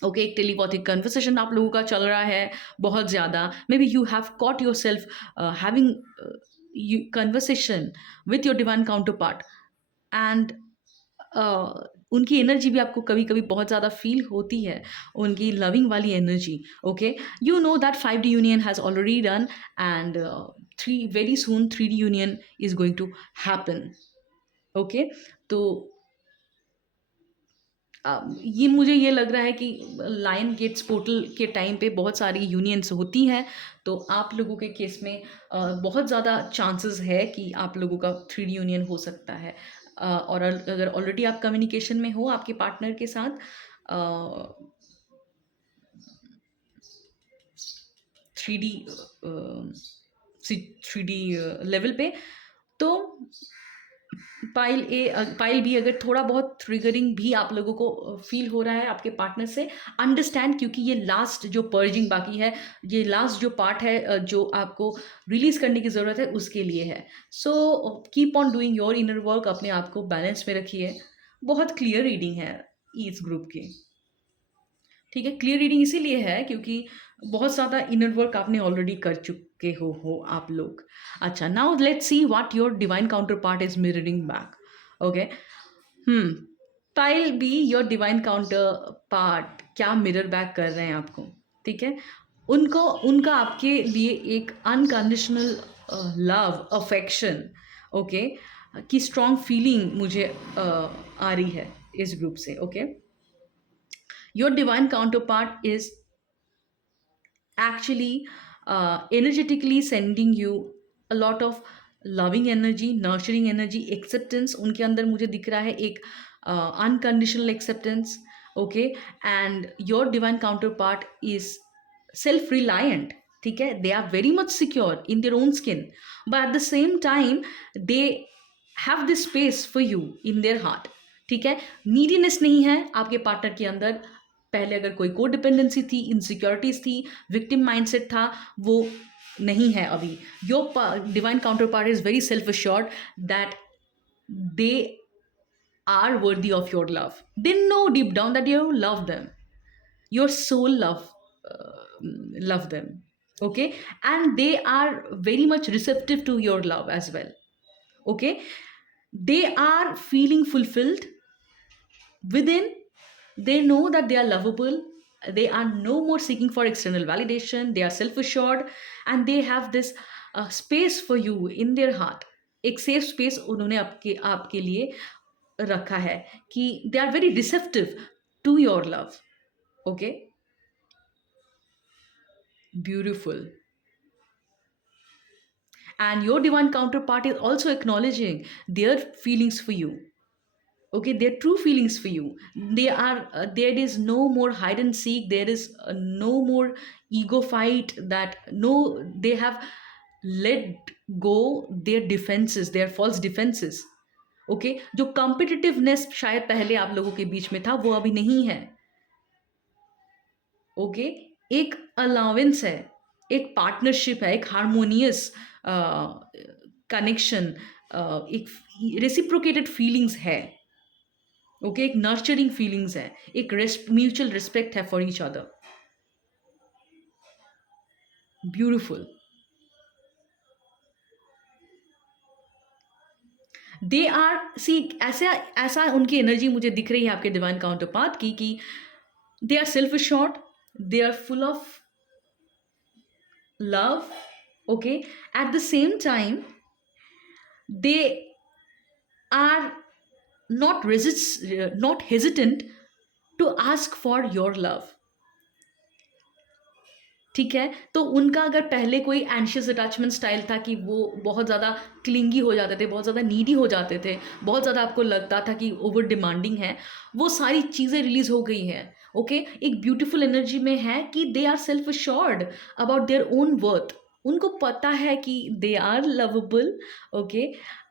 Okay, एक टेलीपैथिक कन्वर्सेशन आप लोगों का चल रहा है बहुत ज़्यादा। Maybe you have caught yourself having conversation with your divine counter part, and उनकी एनर्जी भी आपको कभी कभी बहुत ज़्यादा फील होती है, उनकी लविंग वाली energy. Okay, you know that 5D union has already done, and three very soon 3D union is going to happen. Okay, तो ये मुझे ये लग रहा है कि लायन गेट्स पोर्टल के टाइम पे बहुत सारी यूनियंस होती हैं, तो आप लोगों के केस में बहुत ज़्यादा चांसेस है कि आप लोगों का 3D यूनियन हो सकता है। और अगर ऑलरेडी आप कम्युनिकेशन में हो आपके पार्टनर के साथ 3D 3D लेवल पे, तो पाइल बी अगर थोड़ा बहुत ट्रिगरिंग भी आप लोगों को फील हो रहा है आपके पार्टनर से, अंडरस्टैंड, क्योंकि ये लास्ट जो पर्जिंग बाकी है, ये लास्ट जो पार्ट है जो आपको रिलीज करने की ज़रूरत है, उसके लिए है। So keep on doing your inner work, अपने आप को बैलेंस में रखिए। बहुत क्लियर रीडिंग है इस ग्रुप की। ठीक है, क्लियर रीडिंग इसीलिए है क्योंकि बहुत ज़्यादा इनर वर्क आपने ऑलरेडी कर चुके हो आप लोग। अच्छा, now let's see what your divine counter part is mirroring back. Okay, pile B, your divine counter part क्या मिरर बैक कर रहे हैं आपको? ठीक है, उनको, उनका आपके लिए एक अनकंडीशनल लव, अफेक्शन, ओके, की स्ट्रॉन्ग फीलिंग मुझे आ रही है इस ग्रुप से। Okay, your divine counterpart is actually energetically sending you a lot of loving energy, nurturing energy, acceptance उनके अंदर मुझे दिख रहा है, एक unconditional acceptance। okay, and your divine counterpart is self reliant। ठीक है, they are very much secure in their own skin, but at the same time they have this space for you in their heart। ठीक है, neediness नहीं है आपके partner के अंदर। पहले अगर कोई को डिपेंडेंसी थी, इनसिक्योरिटीज थी, विक्टिम माइंडसेट था, वो नहीं है अभी। Your divine counter part is very self assured that they are worthy of your love. They know deep down that you love them, your soul love them। okay, and they are very much receptive to your love as well। okay, they are feeling fulfilled within, they know that they are lovable, they are no more seeking for external validation, they are self assured, and they have this space for you in their heart। एक safe space उन्होंने आपके लिए रखा है कि they are very receptive to your love. Okay, beautiful. And your divine counterpart is also acknowledging their feelings for you। okay, their true feelings for you, they are there is no more hide and seek, there is no more ego fight, that no, they have let go their defenses, their false defenses। okay, जो competitiveness शायद पहले आप लोगों के बीच में था, वो अभी नहीं है। ओके, एक अलावेंस है, एक पार्टनरशिप है, एक हारमोनियस कनेक्शन, एक रेसिप्रोकेटेड फीलिंग्स है। ओके, एक नर्चरिंग फीलिंग्स है, एक म्यूचुअल रिस्पेक्ट है for each other. Beautiful. They are see, ऐसा उनकी एनर्जी मुझे दिख रही है आपके डिवाइन काउंटरपार्ट की, कि they are self assured, they are full of love। okay, at the same time they are not hesitant to ask for your love। ठीक है, तो उनका अगर पहले कोई एंशियस अटैचमेंट स्टाइल था कि वो बहुत ज़्यादा क्लिंगी हो जाते थे, बहुत ज़्यादा नीडी हो जाते थे, बहुत ज़्यादा आपको लगता था कि ओवर डिमांडिंग है, वो सारी चीज़ें रिलीज हो गई हैं। ओके, एक ब्यूटीफुल एनर्जी में है कि they are self assured about their own worth. उनको पता है कि they are lovable, okay,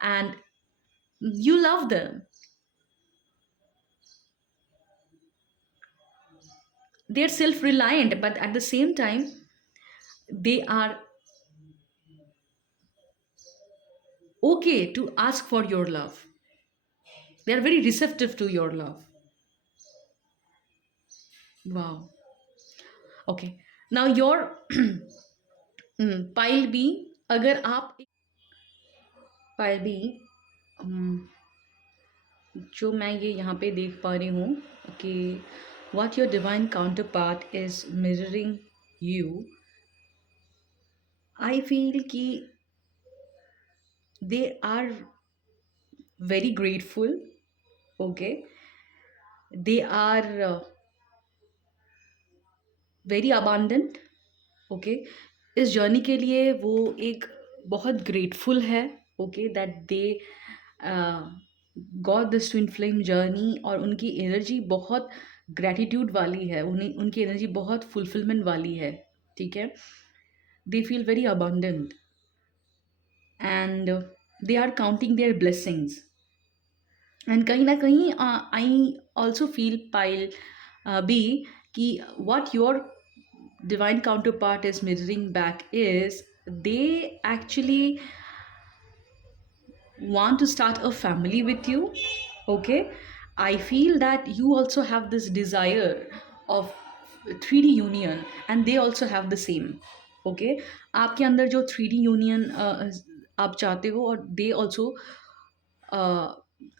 and you love them. They're self reliant, but at the same time, they are okay to ask for your love. They are very receptive to your love. Wow. Okay. Now, your pile B, अगर आप pile B, जो मैं ये यहाँ पे देख पा रही हूँ कि what your divine counterpart is mirroring you, I feel कि they are very grateful, okay, they are very abundant, okay, इस जर्नी के लिए वो एक बहुत ग्रेटफुल है, okay, that they got this twin flame journey, और उनकी एनर्जी बहुत ग्रैटिट्यूड वाली है, उन्हें उनकी एनर्जी बहुत फुलफिलमेंट वाली है, ठीक है, they feel very abundant and they are counting their blessings, and कहीं ना कहीं I also feel pile B कि what your divine counterpart is mirroring back is they actually want to start a family with you, okay. I feel that you also have this desire of 3D union and they also have the same, okay. आपके अंदर जो 3D union आप चाहते हो और they also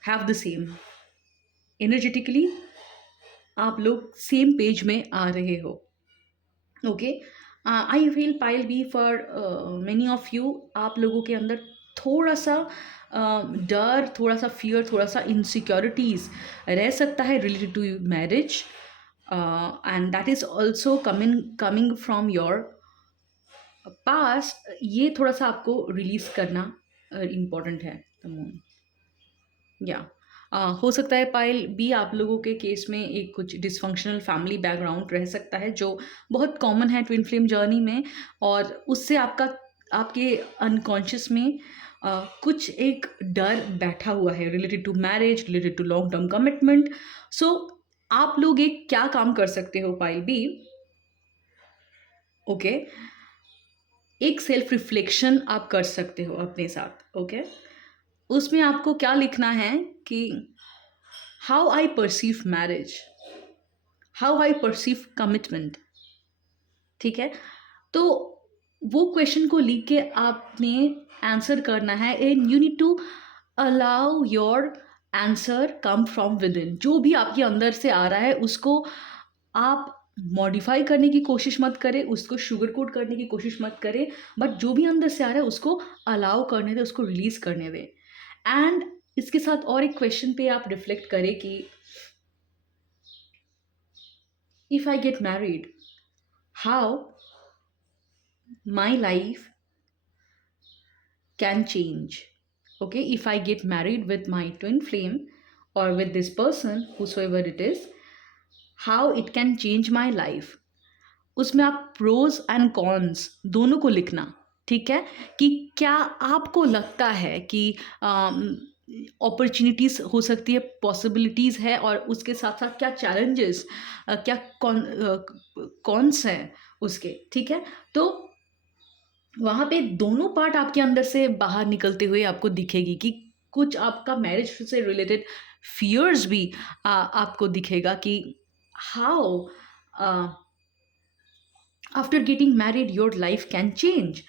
have the same, energetically आप लोग same page में आ रहे हो, okay. I feel pile B for many of you, आप लोगों के अंदर थोड़ा सा डर, थोड़ा सा फियर, थोड़ा सा इनसिक्योरिटीज़ रह सकता है related to marriage, and that is also coming from your past. ये थोड़ा सा आपको रिलीज़ करना इम्पॉर्टेंट है, या हो सकता है पायल भी आप लोगों के केस में एक कुछ डिसफंक्शनल फैमिली बैकग्राउंड रह सकता है जो बहुत कॉमन है ट्विन फ्लेम जर्नी में, और उससे आपके अनकॉन्शियस में कुछ एक डर बैठा हुआ है related to marriage, related to long term commitment. So आप लोग एक क्या काम कर सकते हो पायल बी, ओके, एक सेल्फ रिफ्लेक्शन आप कर सकते हो अपने साथ, ओके. उसमें आपको क्या लिखना है कि how I perceive marriage, how I perceive commitment, ठीक है. तो वो क्वेश्चन को लिख के आपने आंसर करना है, and you need to allow your answer come from within. जो भी आपके अंदर से आ रहा है उसको आप मॉडिफाई करने की कोशिश मत करें, उसको शुगर कोट करने की कोशिश मत करें, बट जो भी अंदर से आ रहा है उसको अलाउ करने दें, उसको रिलीज करने दें. एंड इसके साथ और एक क्वेश्चन पे आप रिफ्लेक्ट करें कि if I get married, how my life can change, okay, if I get married with my twin flame or with this person whosoever it is, how it can change my life. उसमें आप pros and cons दोनों को लिखना, ठीक है, कि क्या आपको लगता है कि अपॉर्चुनिटीज़ हो सकती है, पॉसिबिलिटीज़ है, और उसके साथ साथ क्या चैलेंजेस, क्या कॉन्स हैं उसके, ठीक है. तो वहाँ पे दोनों पार्ट आपके अंदर से बाहर निकलते हुए आपको दिखेगी कि कुछ आपका मैरिज से रिलेटेड फियर्स भी आपको दिखेगा कि how after getting married your life can change.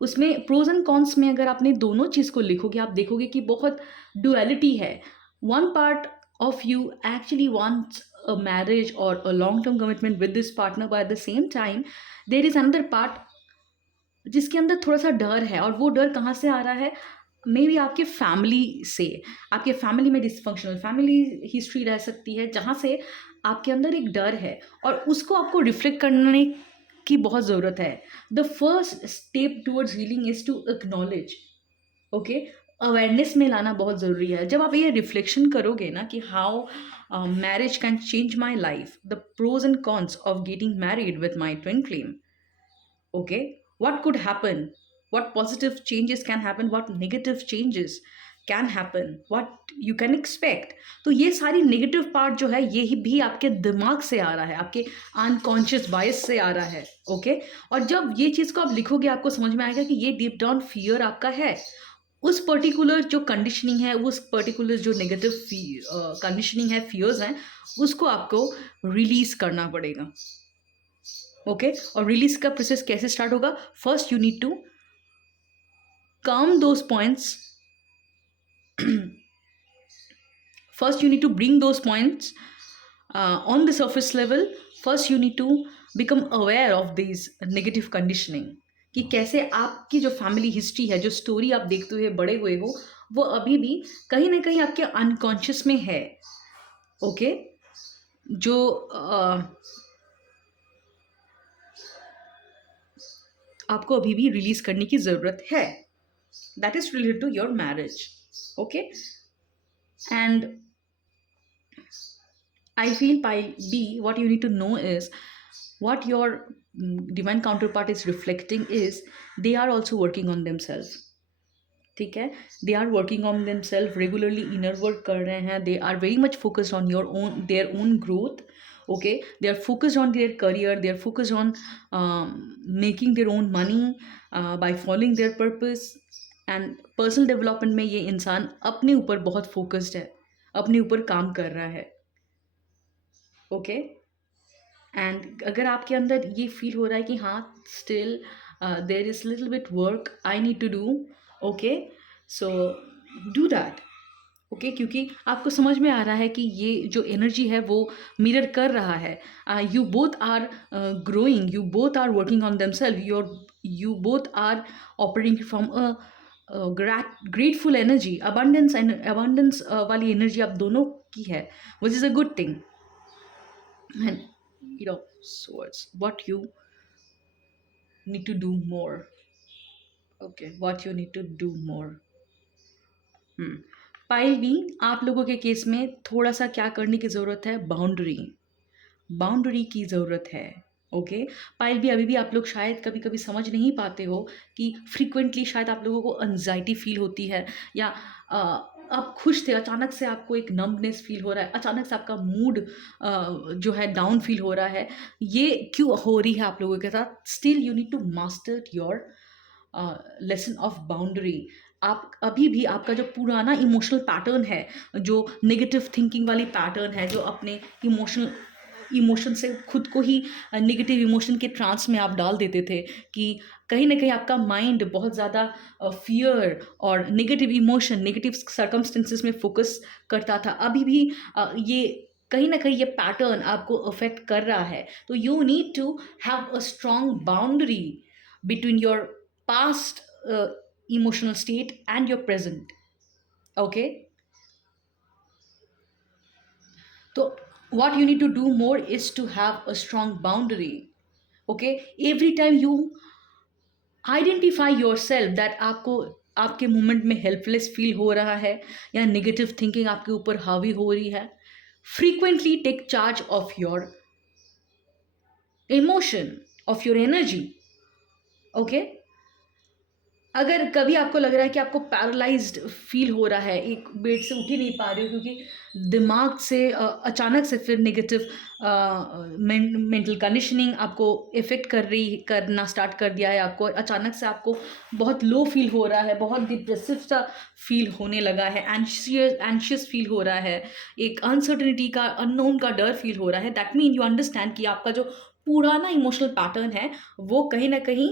उसमें प्रोज एंड कॉन्स में अगर आपने दोनों चीज़ को लिखोगे आप देखोगे कि बहुत डुअलिटी है. One part of you actually wants a marriage or a long term commitment with this partner, but at the same time there is another part जिसके अंदर थोड़ा सा डर है, और वो डर कहाँ से आ रहा है, मे बी आपके फैमिली से. आपके फैमिली में डिसफंक्शनल फैमिली हिस्ट्री रह सकती है जहाँ से आपके अंदर एक डर है, और उसको आपको रिफ्लेक्ट करने की बहुत ज़रूरत है. The first step towards healing is to acknowledge, okay, awareness में लाना बहुत ज़रूरी है. जब आप ये रिफ्लेक्शन करोगे ना कि how marriage can change my life, the pros and cons of getting married with my twin flame, okay, what could happen, what positive changes can happen, what negative changes can happen, what you can expect. तो ये सारी negative part जो है यही भी आपके दिमाग से आ रहा है, आपके अनकॉन्शियस बायस से आ रहा है. ओके. और जब ये चीज़ को आप लिखोगे आपको समझ में आएगा कि ये डीप डाउन फियर आपका है. उस पर्टिकुलर जो कंडीशनिंग है, उस पर्टिकुलर जो नेगेटिव कंडीशनिंग है, फियर्स हैं, उसको आपको रिलीज करना पड़ेगा. ओके. और रिलीज का प्रोसेस कैसे स्टार्ट होगा? First you need to calm those points. First you need to bring those points on the surface level. First you need to become aware of these negative conditioning, कि कैसे आपकी जो family history है, जो story आप देखते हुए बड़े हुए हो, वो अभी भी कहीं ना कहीं आपके अनकॉन्शियस में है. ओके. जो आपको अभी भी रिलीज करने की ज़रूरत है. That is related to your marriage. Okay. And I feel by B, what you need to know is what your divine counterpart is reflecting is they are also working on themselves. ठीक है. They are working on themselves regularly, inner work कर रहे हैं. They are very much focused on their own growth. Okay. They are focused on their career. They are focused on making their own money by following their purpose. And personal development में ये इंसान अपने ऊपर बहुत focused है, अपने ऊपर काम कर रहा है. ओके. एंड अगर आपके अंदर ये फील हो रहा है कि हाँ still there is little bit work I need to do. Okay. So do that. Okay. क्योंकि आपको समझ में आ रहा है कि ये जो एनर्जी है वो मिरर कर रहा है. You both are growing, you both are working on themselves, you both are operating from a grateful energy, abundance वाली एनर्जी आप दोनों की है, which is a good thing. And swords, what you need to do more. Okay, what you need to do more. Pile भी आप लोगों के case में थोड़ा सा क्या करने की ज़रूरत है? बाउंड्री की ज़रूरत है. ओके. पाइल भी अभी भी आप लोग शायद कभी कभी समझ नहीं पाते हो कि फ्रीक्वेंटली शायद आप लोगों को एंजाइटी फील होती है, या आप खुश थे, अचानक से आपको एक नम्बनेस फील हो रहा है, अचानक से आपका मूड जो है डाउन फील हो रहा है. ये क्यों हो रही है आप लोगों के साथ? Still you need to master your lesson of boundary. आप अभी भी आपका जो पुराना इमोशनल पैटर्न है, जो नेगेटिव थिंकिंग वाली पैटर्न है, जो अपने इमोशन से खुद को ही नेगेटिव इमोशन के ट्रांस में आप डाल देते थे, कि कहीं ना कहीं आपका माइंड बहुत ज़्यादा फियर और नेगेटिव इमोशन, नेगेटिव सर्कमस्टेंसेस में फोकस करता था. अभी भी ये कहीं ना कहीं ये पैटर्न आपको अफेक्ट कर रहा है. तो you need to have a strong boundary between your past emotional state and your present. Okay. So what you need to do more is to have a strong boundary. Okay. Every time you identify yourself that आपको आपके moment में helpless feel हो रहा है, या negative thinking आपके ऊपर हावी हो रही है, frequently take charge of your emotion, of your energy. Okay. अगर कभी आपको लग रहा है कि आपको पैरालाइज्ड फील हो रहा है, एक बेड से उठ ही नहीं पा रहे हो क्योंकि दिमाग से अचानक से फिर नेगेटिव मेंटल कंडीशनिंग आपको इफ़ेक्ट करना स्टार्ट कर दिया है, आपको अचानक से आपको बहुत लो फील हो रहा है, बहुत डिप्रेसिव सा फील होने लगा है, एंशियस फील हो रहा है, एक अनसर्टनिटी का, अननोन का डर फील हो रहा है. दैट मीन यू अंडरस्टैंड कि आपका जो पुराना इमोशनल पैटर्न है वो कहीं ना कहीं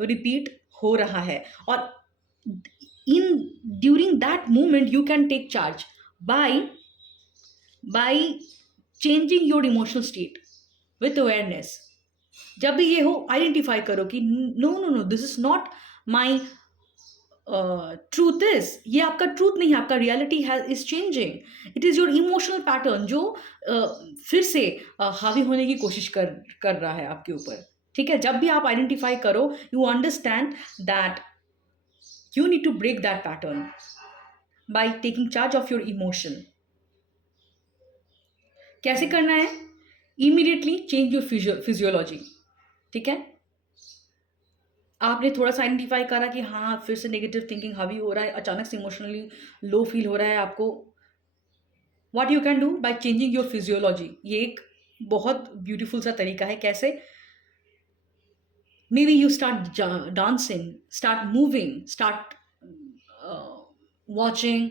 रिपीट हो रहा है. और during that moment you can take charge by changing your emotional state with awareness. जब भी ये हो आइडेंटिफाई करो कि no this is not my truth. ये आपका ट्रूथ नहीं है, आपका reality is changing. It is your emotional pattern जो फिर से हावी होने की कोशिश कर रहा है आपके ऊपर. ठीक है. जब भी आप आइडेंटिफाई करो you understand that you need to break that pattern by taking charge of your emotion. कैसे करना है? Immediately change your physiology. ठीक है. आपने थोड़ा-सा आइडेंटिफ़ाई करा कि हाँ, फिर से नेगेटिव थिंकिंग हावी हो रहा है, अचानक से इमोशनली लो फ़ील हो रहा है आपको। What you can do by changing your physiology, ये एक बहुत ब्यूटीफुल सा तरीका है। कैसे? Maybe you start dancing, start moving, start uh, watching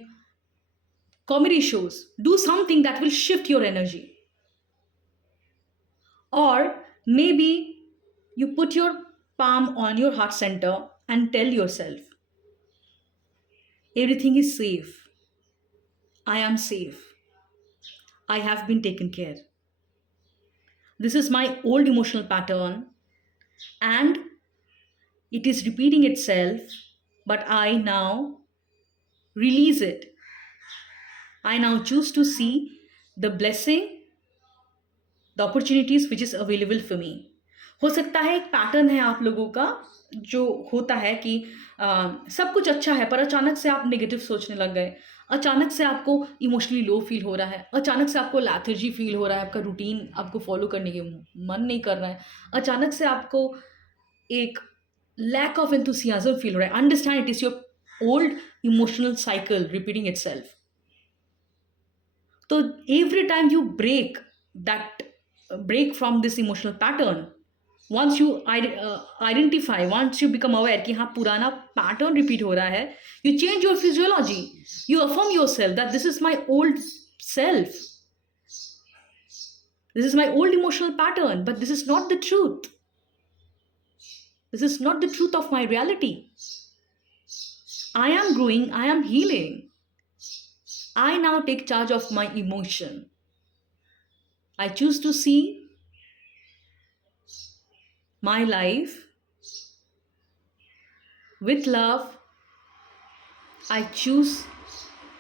comedy shows. Do something that will shift your energy. Or maybe you put your palm on your heart center and tell yourself, everything is safe. I am safe. I have been taken care. This is my old emotional pattern and it is repeating itself, but I now release it. I now choose to see the blessing, the opportunities which is available for me. हो सकता है एक pattern है आप लोगों का जो होता है कि सब कुछ अच्छा है पर अचानक से आप नेगेटिव सोचने लग गए, अचानक से आपको इमोशनली लो फील हो रहा है, अचानक से आपको लैथर्जी फील हो रहा है, आपका रूटीन आपको फॉलो करने के मन नहीं कर रहा है, अचानक से आपको एक लैक ऑफ एंथुसियाज्म फील हो रहा है। Understand it is your old emotional cycle repeating itself. तो every time you break from this emotional pattern, once you identify, once you become aware कि हाँ पुराना pattern repeat हो रहा है, you change your physiology, you affirm yourself that this is my old self, this is my old emotional pattern, but this is not the truth, this is not the truth of my reality. I am growing, I am healing, I now take charge of my emotion. I choose to see my life with love. I choose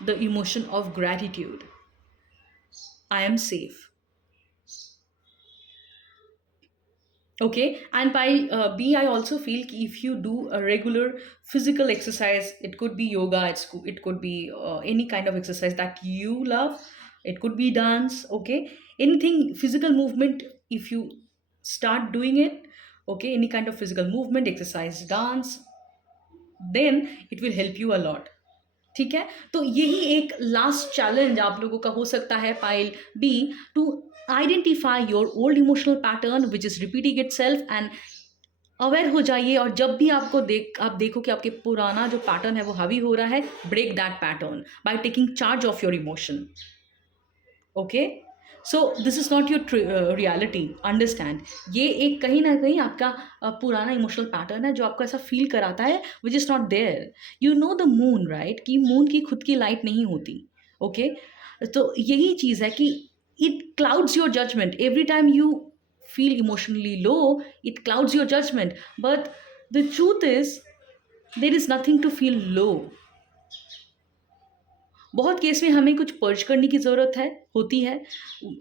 the emotion of gratitude. I am safe. Okay, and by B, I also feel if you do a regular physical exercise, it could be yoga, it could be any kind of exercise that you love, it could be dance, okay, anything physical movement, if you start doing it, okay, any kind of physical movement, exercise, dance, then it will help you a lot. ठीक है, तो यही एक last challenge आप लोगों का हो सकता है pile B, to identify your old emotional pattern which is repeating itself, and aware हो जाइए। और जब भी आप देखो कि आपके पुराना जो पैटर्न है वो हावी हो रहा है, break that pattern by taking charge of your emotion. Okay, so this is not your reality, understand. ये एक कहीं ना कहीं आपका पुराना इमोशनल पैटर्न है जो आपको ऐसा फील कराता है which is not there. You know the moon, right, कि मून की खुद की लाइट नहीं होती। ओके, तो यही चीज़ है कि it clouds your judgement every time you feel emotionally low, it clouds your judgement, but the truth is there is nothing to feel low. बहुत केस में हमें कुछ पर्ज करने की ज़रूरत होती है,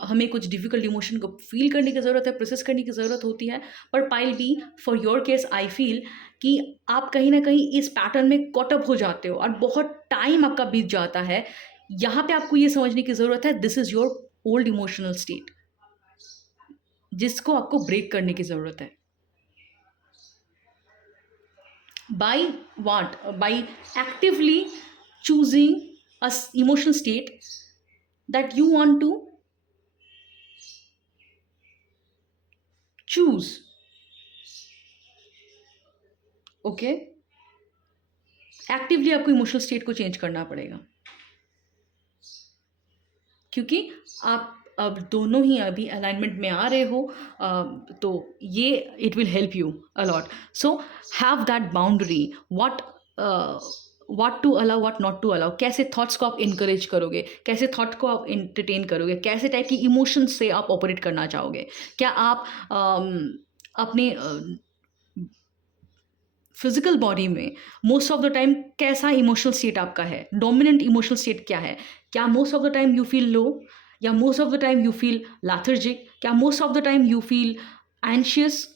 हमें कुछ डिफ़िकल्ट इमोशन को फील करने की ज़रूरत है, प्रोसेस करने की ज़रूरत होती है। पर pile B, for your case I feel कि आप कहीं ना कहीं इस पैटर्न में कॉट अप हो जाते हो और बहुत टाइम आपका बीत जाता है। यहाँ पे आपको ये समझने की ज़रूरत है, this is your old emotional state, जिसको आपको ब्रेक करने की ज़रूरत है। By what? By actively choosing a emotional state that you want to choose. Okay, actively आपको इमोशनल स्टेट को चेंज करना पड़ेगा, क्योंकि आप अब दोनों ही अभी अलाइनमेंट में आ रहे हो, तो ये it will help you a lot. So have that boundary, what to allow, what not to allow. कैसे थॉट्स को आप इनकरेज करोगे, कैसे थॉट को आप एंटरटेन करोगे, कैसे टाइप की इमोशंस से आप ऑपरेट करना चाहोगे। क्या आप अपने फिजिकल बॉडी में मोस्ट ऑफ द टाइम कैसा इमोशनल स्टेट आपका है, डोमिनेंट इमोशनल स्टेट क्या है? क्या most of the time you feel low, या most of the time you feel lethargic, क्या most of the time you feel anxious,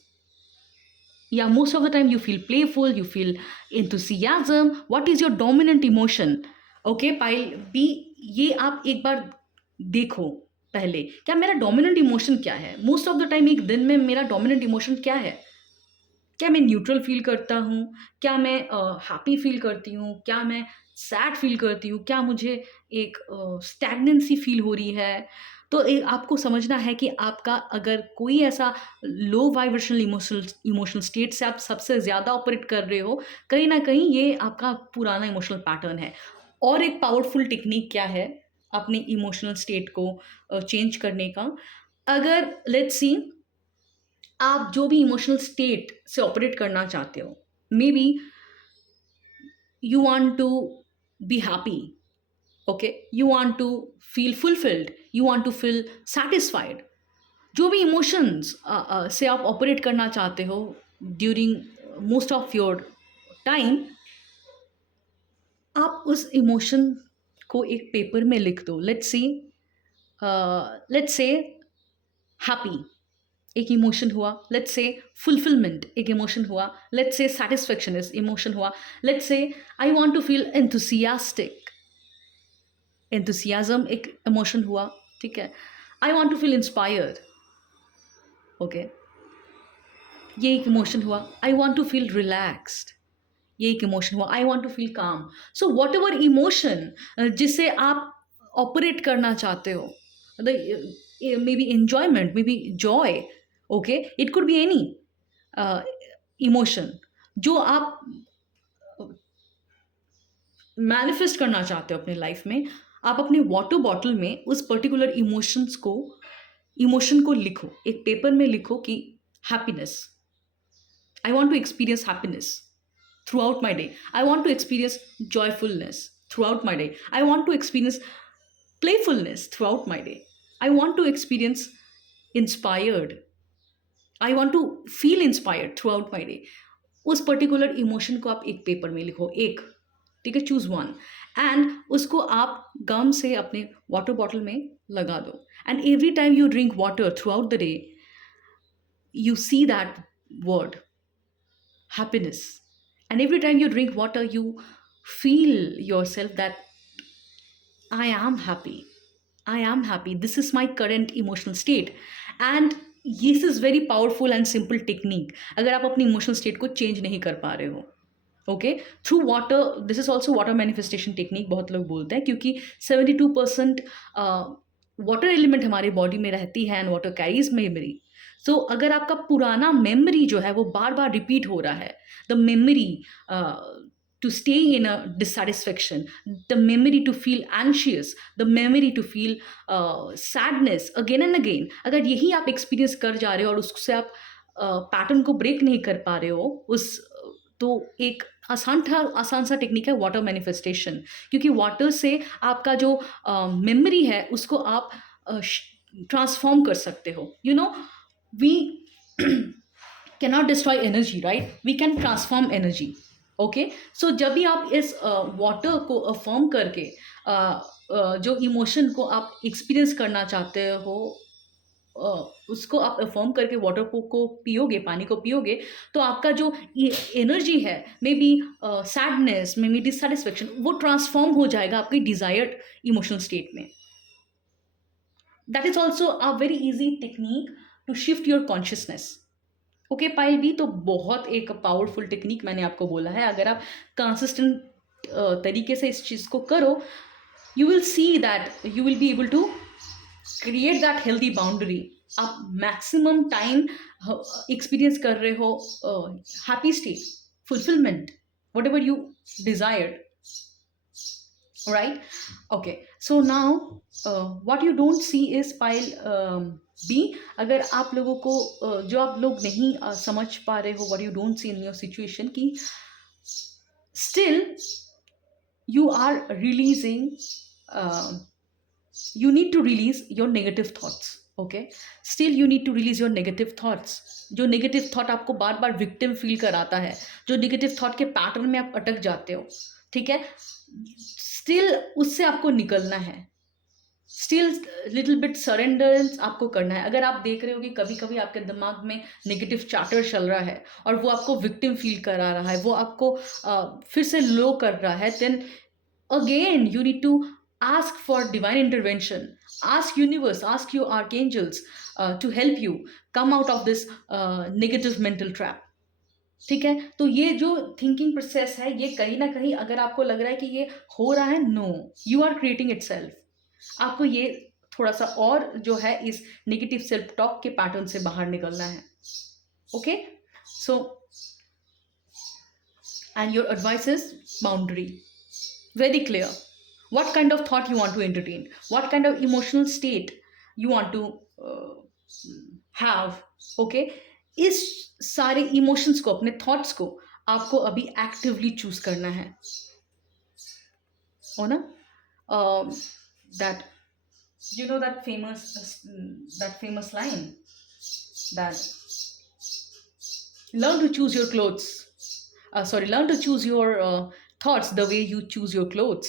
या most of the time you feel playful, you feel enthusiasm? What is your dominant emotion? Okay pile बी, ये आप एक बार देखो पहले, क्या मेरा डोमिनेंट इमोशन क्या है? मोस्ट ऑफ द टाइम एक दिन में मेरा डोमिनेंट इमोशन क्या है? क्या मैं न्यूट्रल फ़ील करता हूँ? क्या मैं हैप्पी फ़ील करती हूँ? क्या मैं सैड फ़ील करती हूँ? क्या मुझे एक स्टैग्नेंसी फ़ील हो रही है? तो आपको समझना है कि आपका अगर कोई ऐसा लो वाइब्रेशनल इमोशनल स्टेट से आप सबसे ज़्यादा ऑपरेट कर रहे हो, कहीं न कहीं ये आपका पुराना इमोशनल पैटर्न है। और एक पावरफुल टेक्नीक क्या है, अपने इमोशनल स्टेट को चेंज करने का? अगर लेट्स सी आप जो भी इमोशनल स्टेट से ऑपरेट करना चाहते हो, maybe you want to be happy, okay, you want to feel fulfilled, you want to feel satisfied, जो भी इमोशंस से आप ऑपरेट करना चाहते हो during most of your time, आप उस इमोशन को एक पेपर में लिख दो। लेट्स से हैप्पी एक इमोशन हुआ, लेट्स से फुलफिलमेंट एक इमोशन हुआ, लेट्स से सैटिस्फैक्शन इस इमोशन हुआ, let's say I want to feel enthusiastic, enthusiasm एक इमोशन हुआ, ठीक है। I want to feel inspired, okay, ये एक इमोशन हुआ। I want to feel relaxed, ये एक इमोशन हुआ। आई वांट टू फील काम। सो वॉट एवर इमोशन जिसे आप ऑपरेट करना चाहते हो, may be enjoyment, may be Joy, okay, it could be any emotion जो आप मैनिफेस्ट करना चाहते हो अपने लाइफ में, आप अपने वाटर बॉटल में उस पर्टिकुलर इमोशन को लिखो, एक पेपर में लिखो कि happiness, I want to experience happiness throughout my day. I want to experience joyfulness throughout my day. I want to experience playfulness throughout my day. I want to experience inspired. I want to feel inspired throughout my day. उस particular emotion को आप एक paper में लिखो, एक, ठीक है, choose one, and उसको आप गम से अपने वाटर बॉटल में लगा दो, and every time you drink water through out the day, you see that word happiness, and every time you drink water you feel yourself that I am happy, I am happy, this is my current emotional state. And this is very powerful and simple technique अगर आप अपनी emotional state को change नहीं कर पा रहे हो, okay, through water. This is also water manifestation technique बहुत लोग बोलते हैं, क्योंकि 72% वाटर एलिमेंट हमारे बॉडी में रहती है, एंड वाटर कैरीज मेमोरी। सो अगर आपका पुराना मेमोरी जो है वो बार बार रिपीट हो रहा है, the memory to stay in a dissatisfaction, the memory to feel anxious, the memory to feel sadness again and again, अगर यही आप एक्सपीरियंस कर जा रहे हो और उससे आप पैटर्न को ब्रेक नहीं कर पा रहे हो, उस तो एक आसान सा टेक्निक है वाटर मैनिफेस्टेशन, क्योंकि वाटर से आपका जो मेमोरी है उसको आप ट्रांसफॉर्म कर सकते हो। You know, we cannot destroy energy, right, we can transform energy, okay. So जब भी आप इस वाटर को अफर्म करके जो इमोशन को आप एक्सपीरियंस करना चाहते हो उसको आप अफर्म करके वाटर को पियोगे, पानी को पियोगे, तो आपका जो एनर्जी है, मे be sadness, may be dissatisfaction, वो ट्रांसफॉर्म हो जाएगा आपकी डिजायर्ड इमोशनल स्टेट में। That is also a very easy technique to shift your consciousness, okay. Pile B तो बहुत एक पावरफुल टेक्निक मैंने आपको बोला है, अगर आप कंसिस्टेंट तरीके से इस चीज़ को करो, you will see that you will be able to create that healthy boundary. आप मैक्सिमम टाइम एक्सपीरियंस कर रहे हो happy state, fulfilment, whatever you desired, right, okay. So now what you don't see is pile बी, अगर आप लोगों को जो आप लोग नहीं समझ पा रहे हो, what you don't C in your situation, कि still you are releasing, you need to release your negative thoughts, okay, still you need to release your negative thoughts। जो नेगेटिव थॉट आपको बार बार विक्टिम फील कराता है, जो negative thought के pattern में आप अटक जाते हो, ठीक है, स्टिल उससे आपको निकलना है, स्टिल लिटिल बिट सरेंडरेंस आपको करना है। अगर आप देख रहे हो कि कभी कभी आपके दिमाग में नेगेटिव चार्टर चल रहा है और वो आपको विक्टिम फील करा रहा है, वो आपको फिर से लो कर रहा है, then again you need to ask for divine intervention, ask universe, ask your archangels to help you come out of this negative mental trap, ठीक है? तो ये जो थिंकिंग प्रोसेस है, ये कहीं न कहीं अगर आपको लग रहा है कि ये हो रहा है, no, you are creating itself. आपको ये थोड़ा-सा और जो है इस नेगेटिव सेल्फ टॉक के पैटर्न से बाहर निकलना है। Okay? So and your advice is boundary. Very clear. What kind of thought you want to entertain? What kind of emotional state you want to have? Okay? इस सारे emotions को, अपने thoughts को आपको अभी एक्टिवली चूज करना है, हो ना? That you know that famous line that learn to choose your clothes. Learn to choose your thoughts the way you choose your clothes.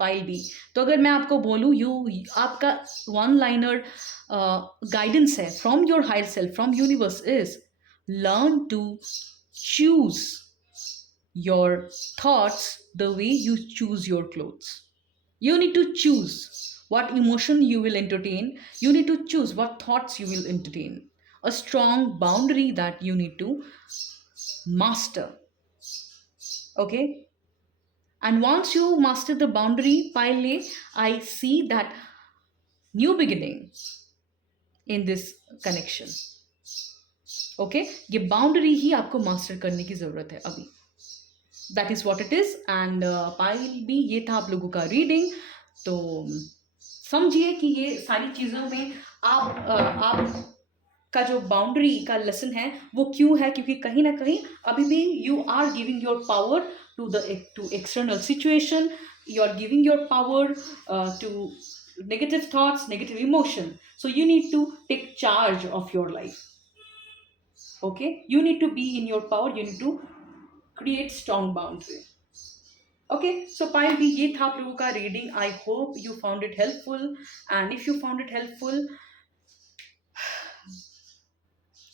पाइल बी। तो अगर मैं आपको बोलूँ, आपका वन लाइनर गाइडेंस है from your higher self, from universe is learn to choose your thoughts the way you choose your clothes. You need to choose what emotion you will entertain. You need to choose what thoughts you will entertain. A strong boundary that you need to master. Okay? And once you master the boundary, finally, I see that new beginning in this connection. Okay? ये boundary ही आपको master करने की ज़रूरत है अभी। That is what it is. And pile भी ये था आप लोगों का रीडिंग। तो समझिए कि ये सारी चीज़ों में आप का जो बाउंड्री का लेसन है वो क्यों है, क्योंकि कहीं ना कहीं अभी भी you are giving your power to external situation, you are giving your power to negative thoughts, negative emotion. So you need to take charge of your life. Okay? You need to be in your power. You need to create strong boundary. Okay, so पायल भी ये था आप लोगों का reading. I hope you found it helpful, and if you found it helpful,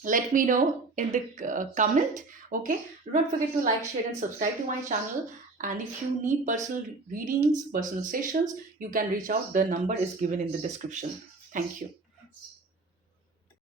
let me know in the comment. Okay, don't forget to like, share and subscribe to my channel. And if you need personal readings, personal sessions, you can reach out. The number is given in the description. Thank you.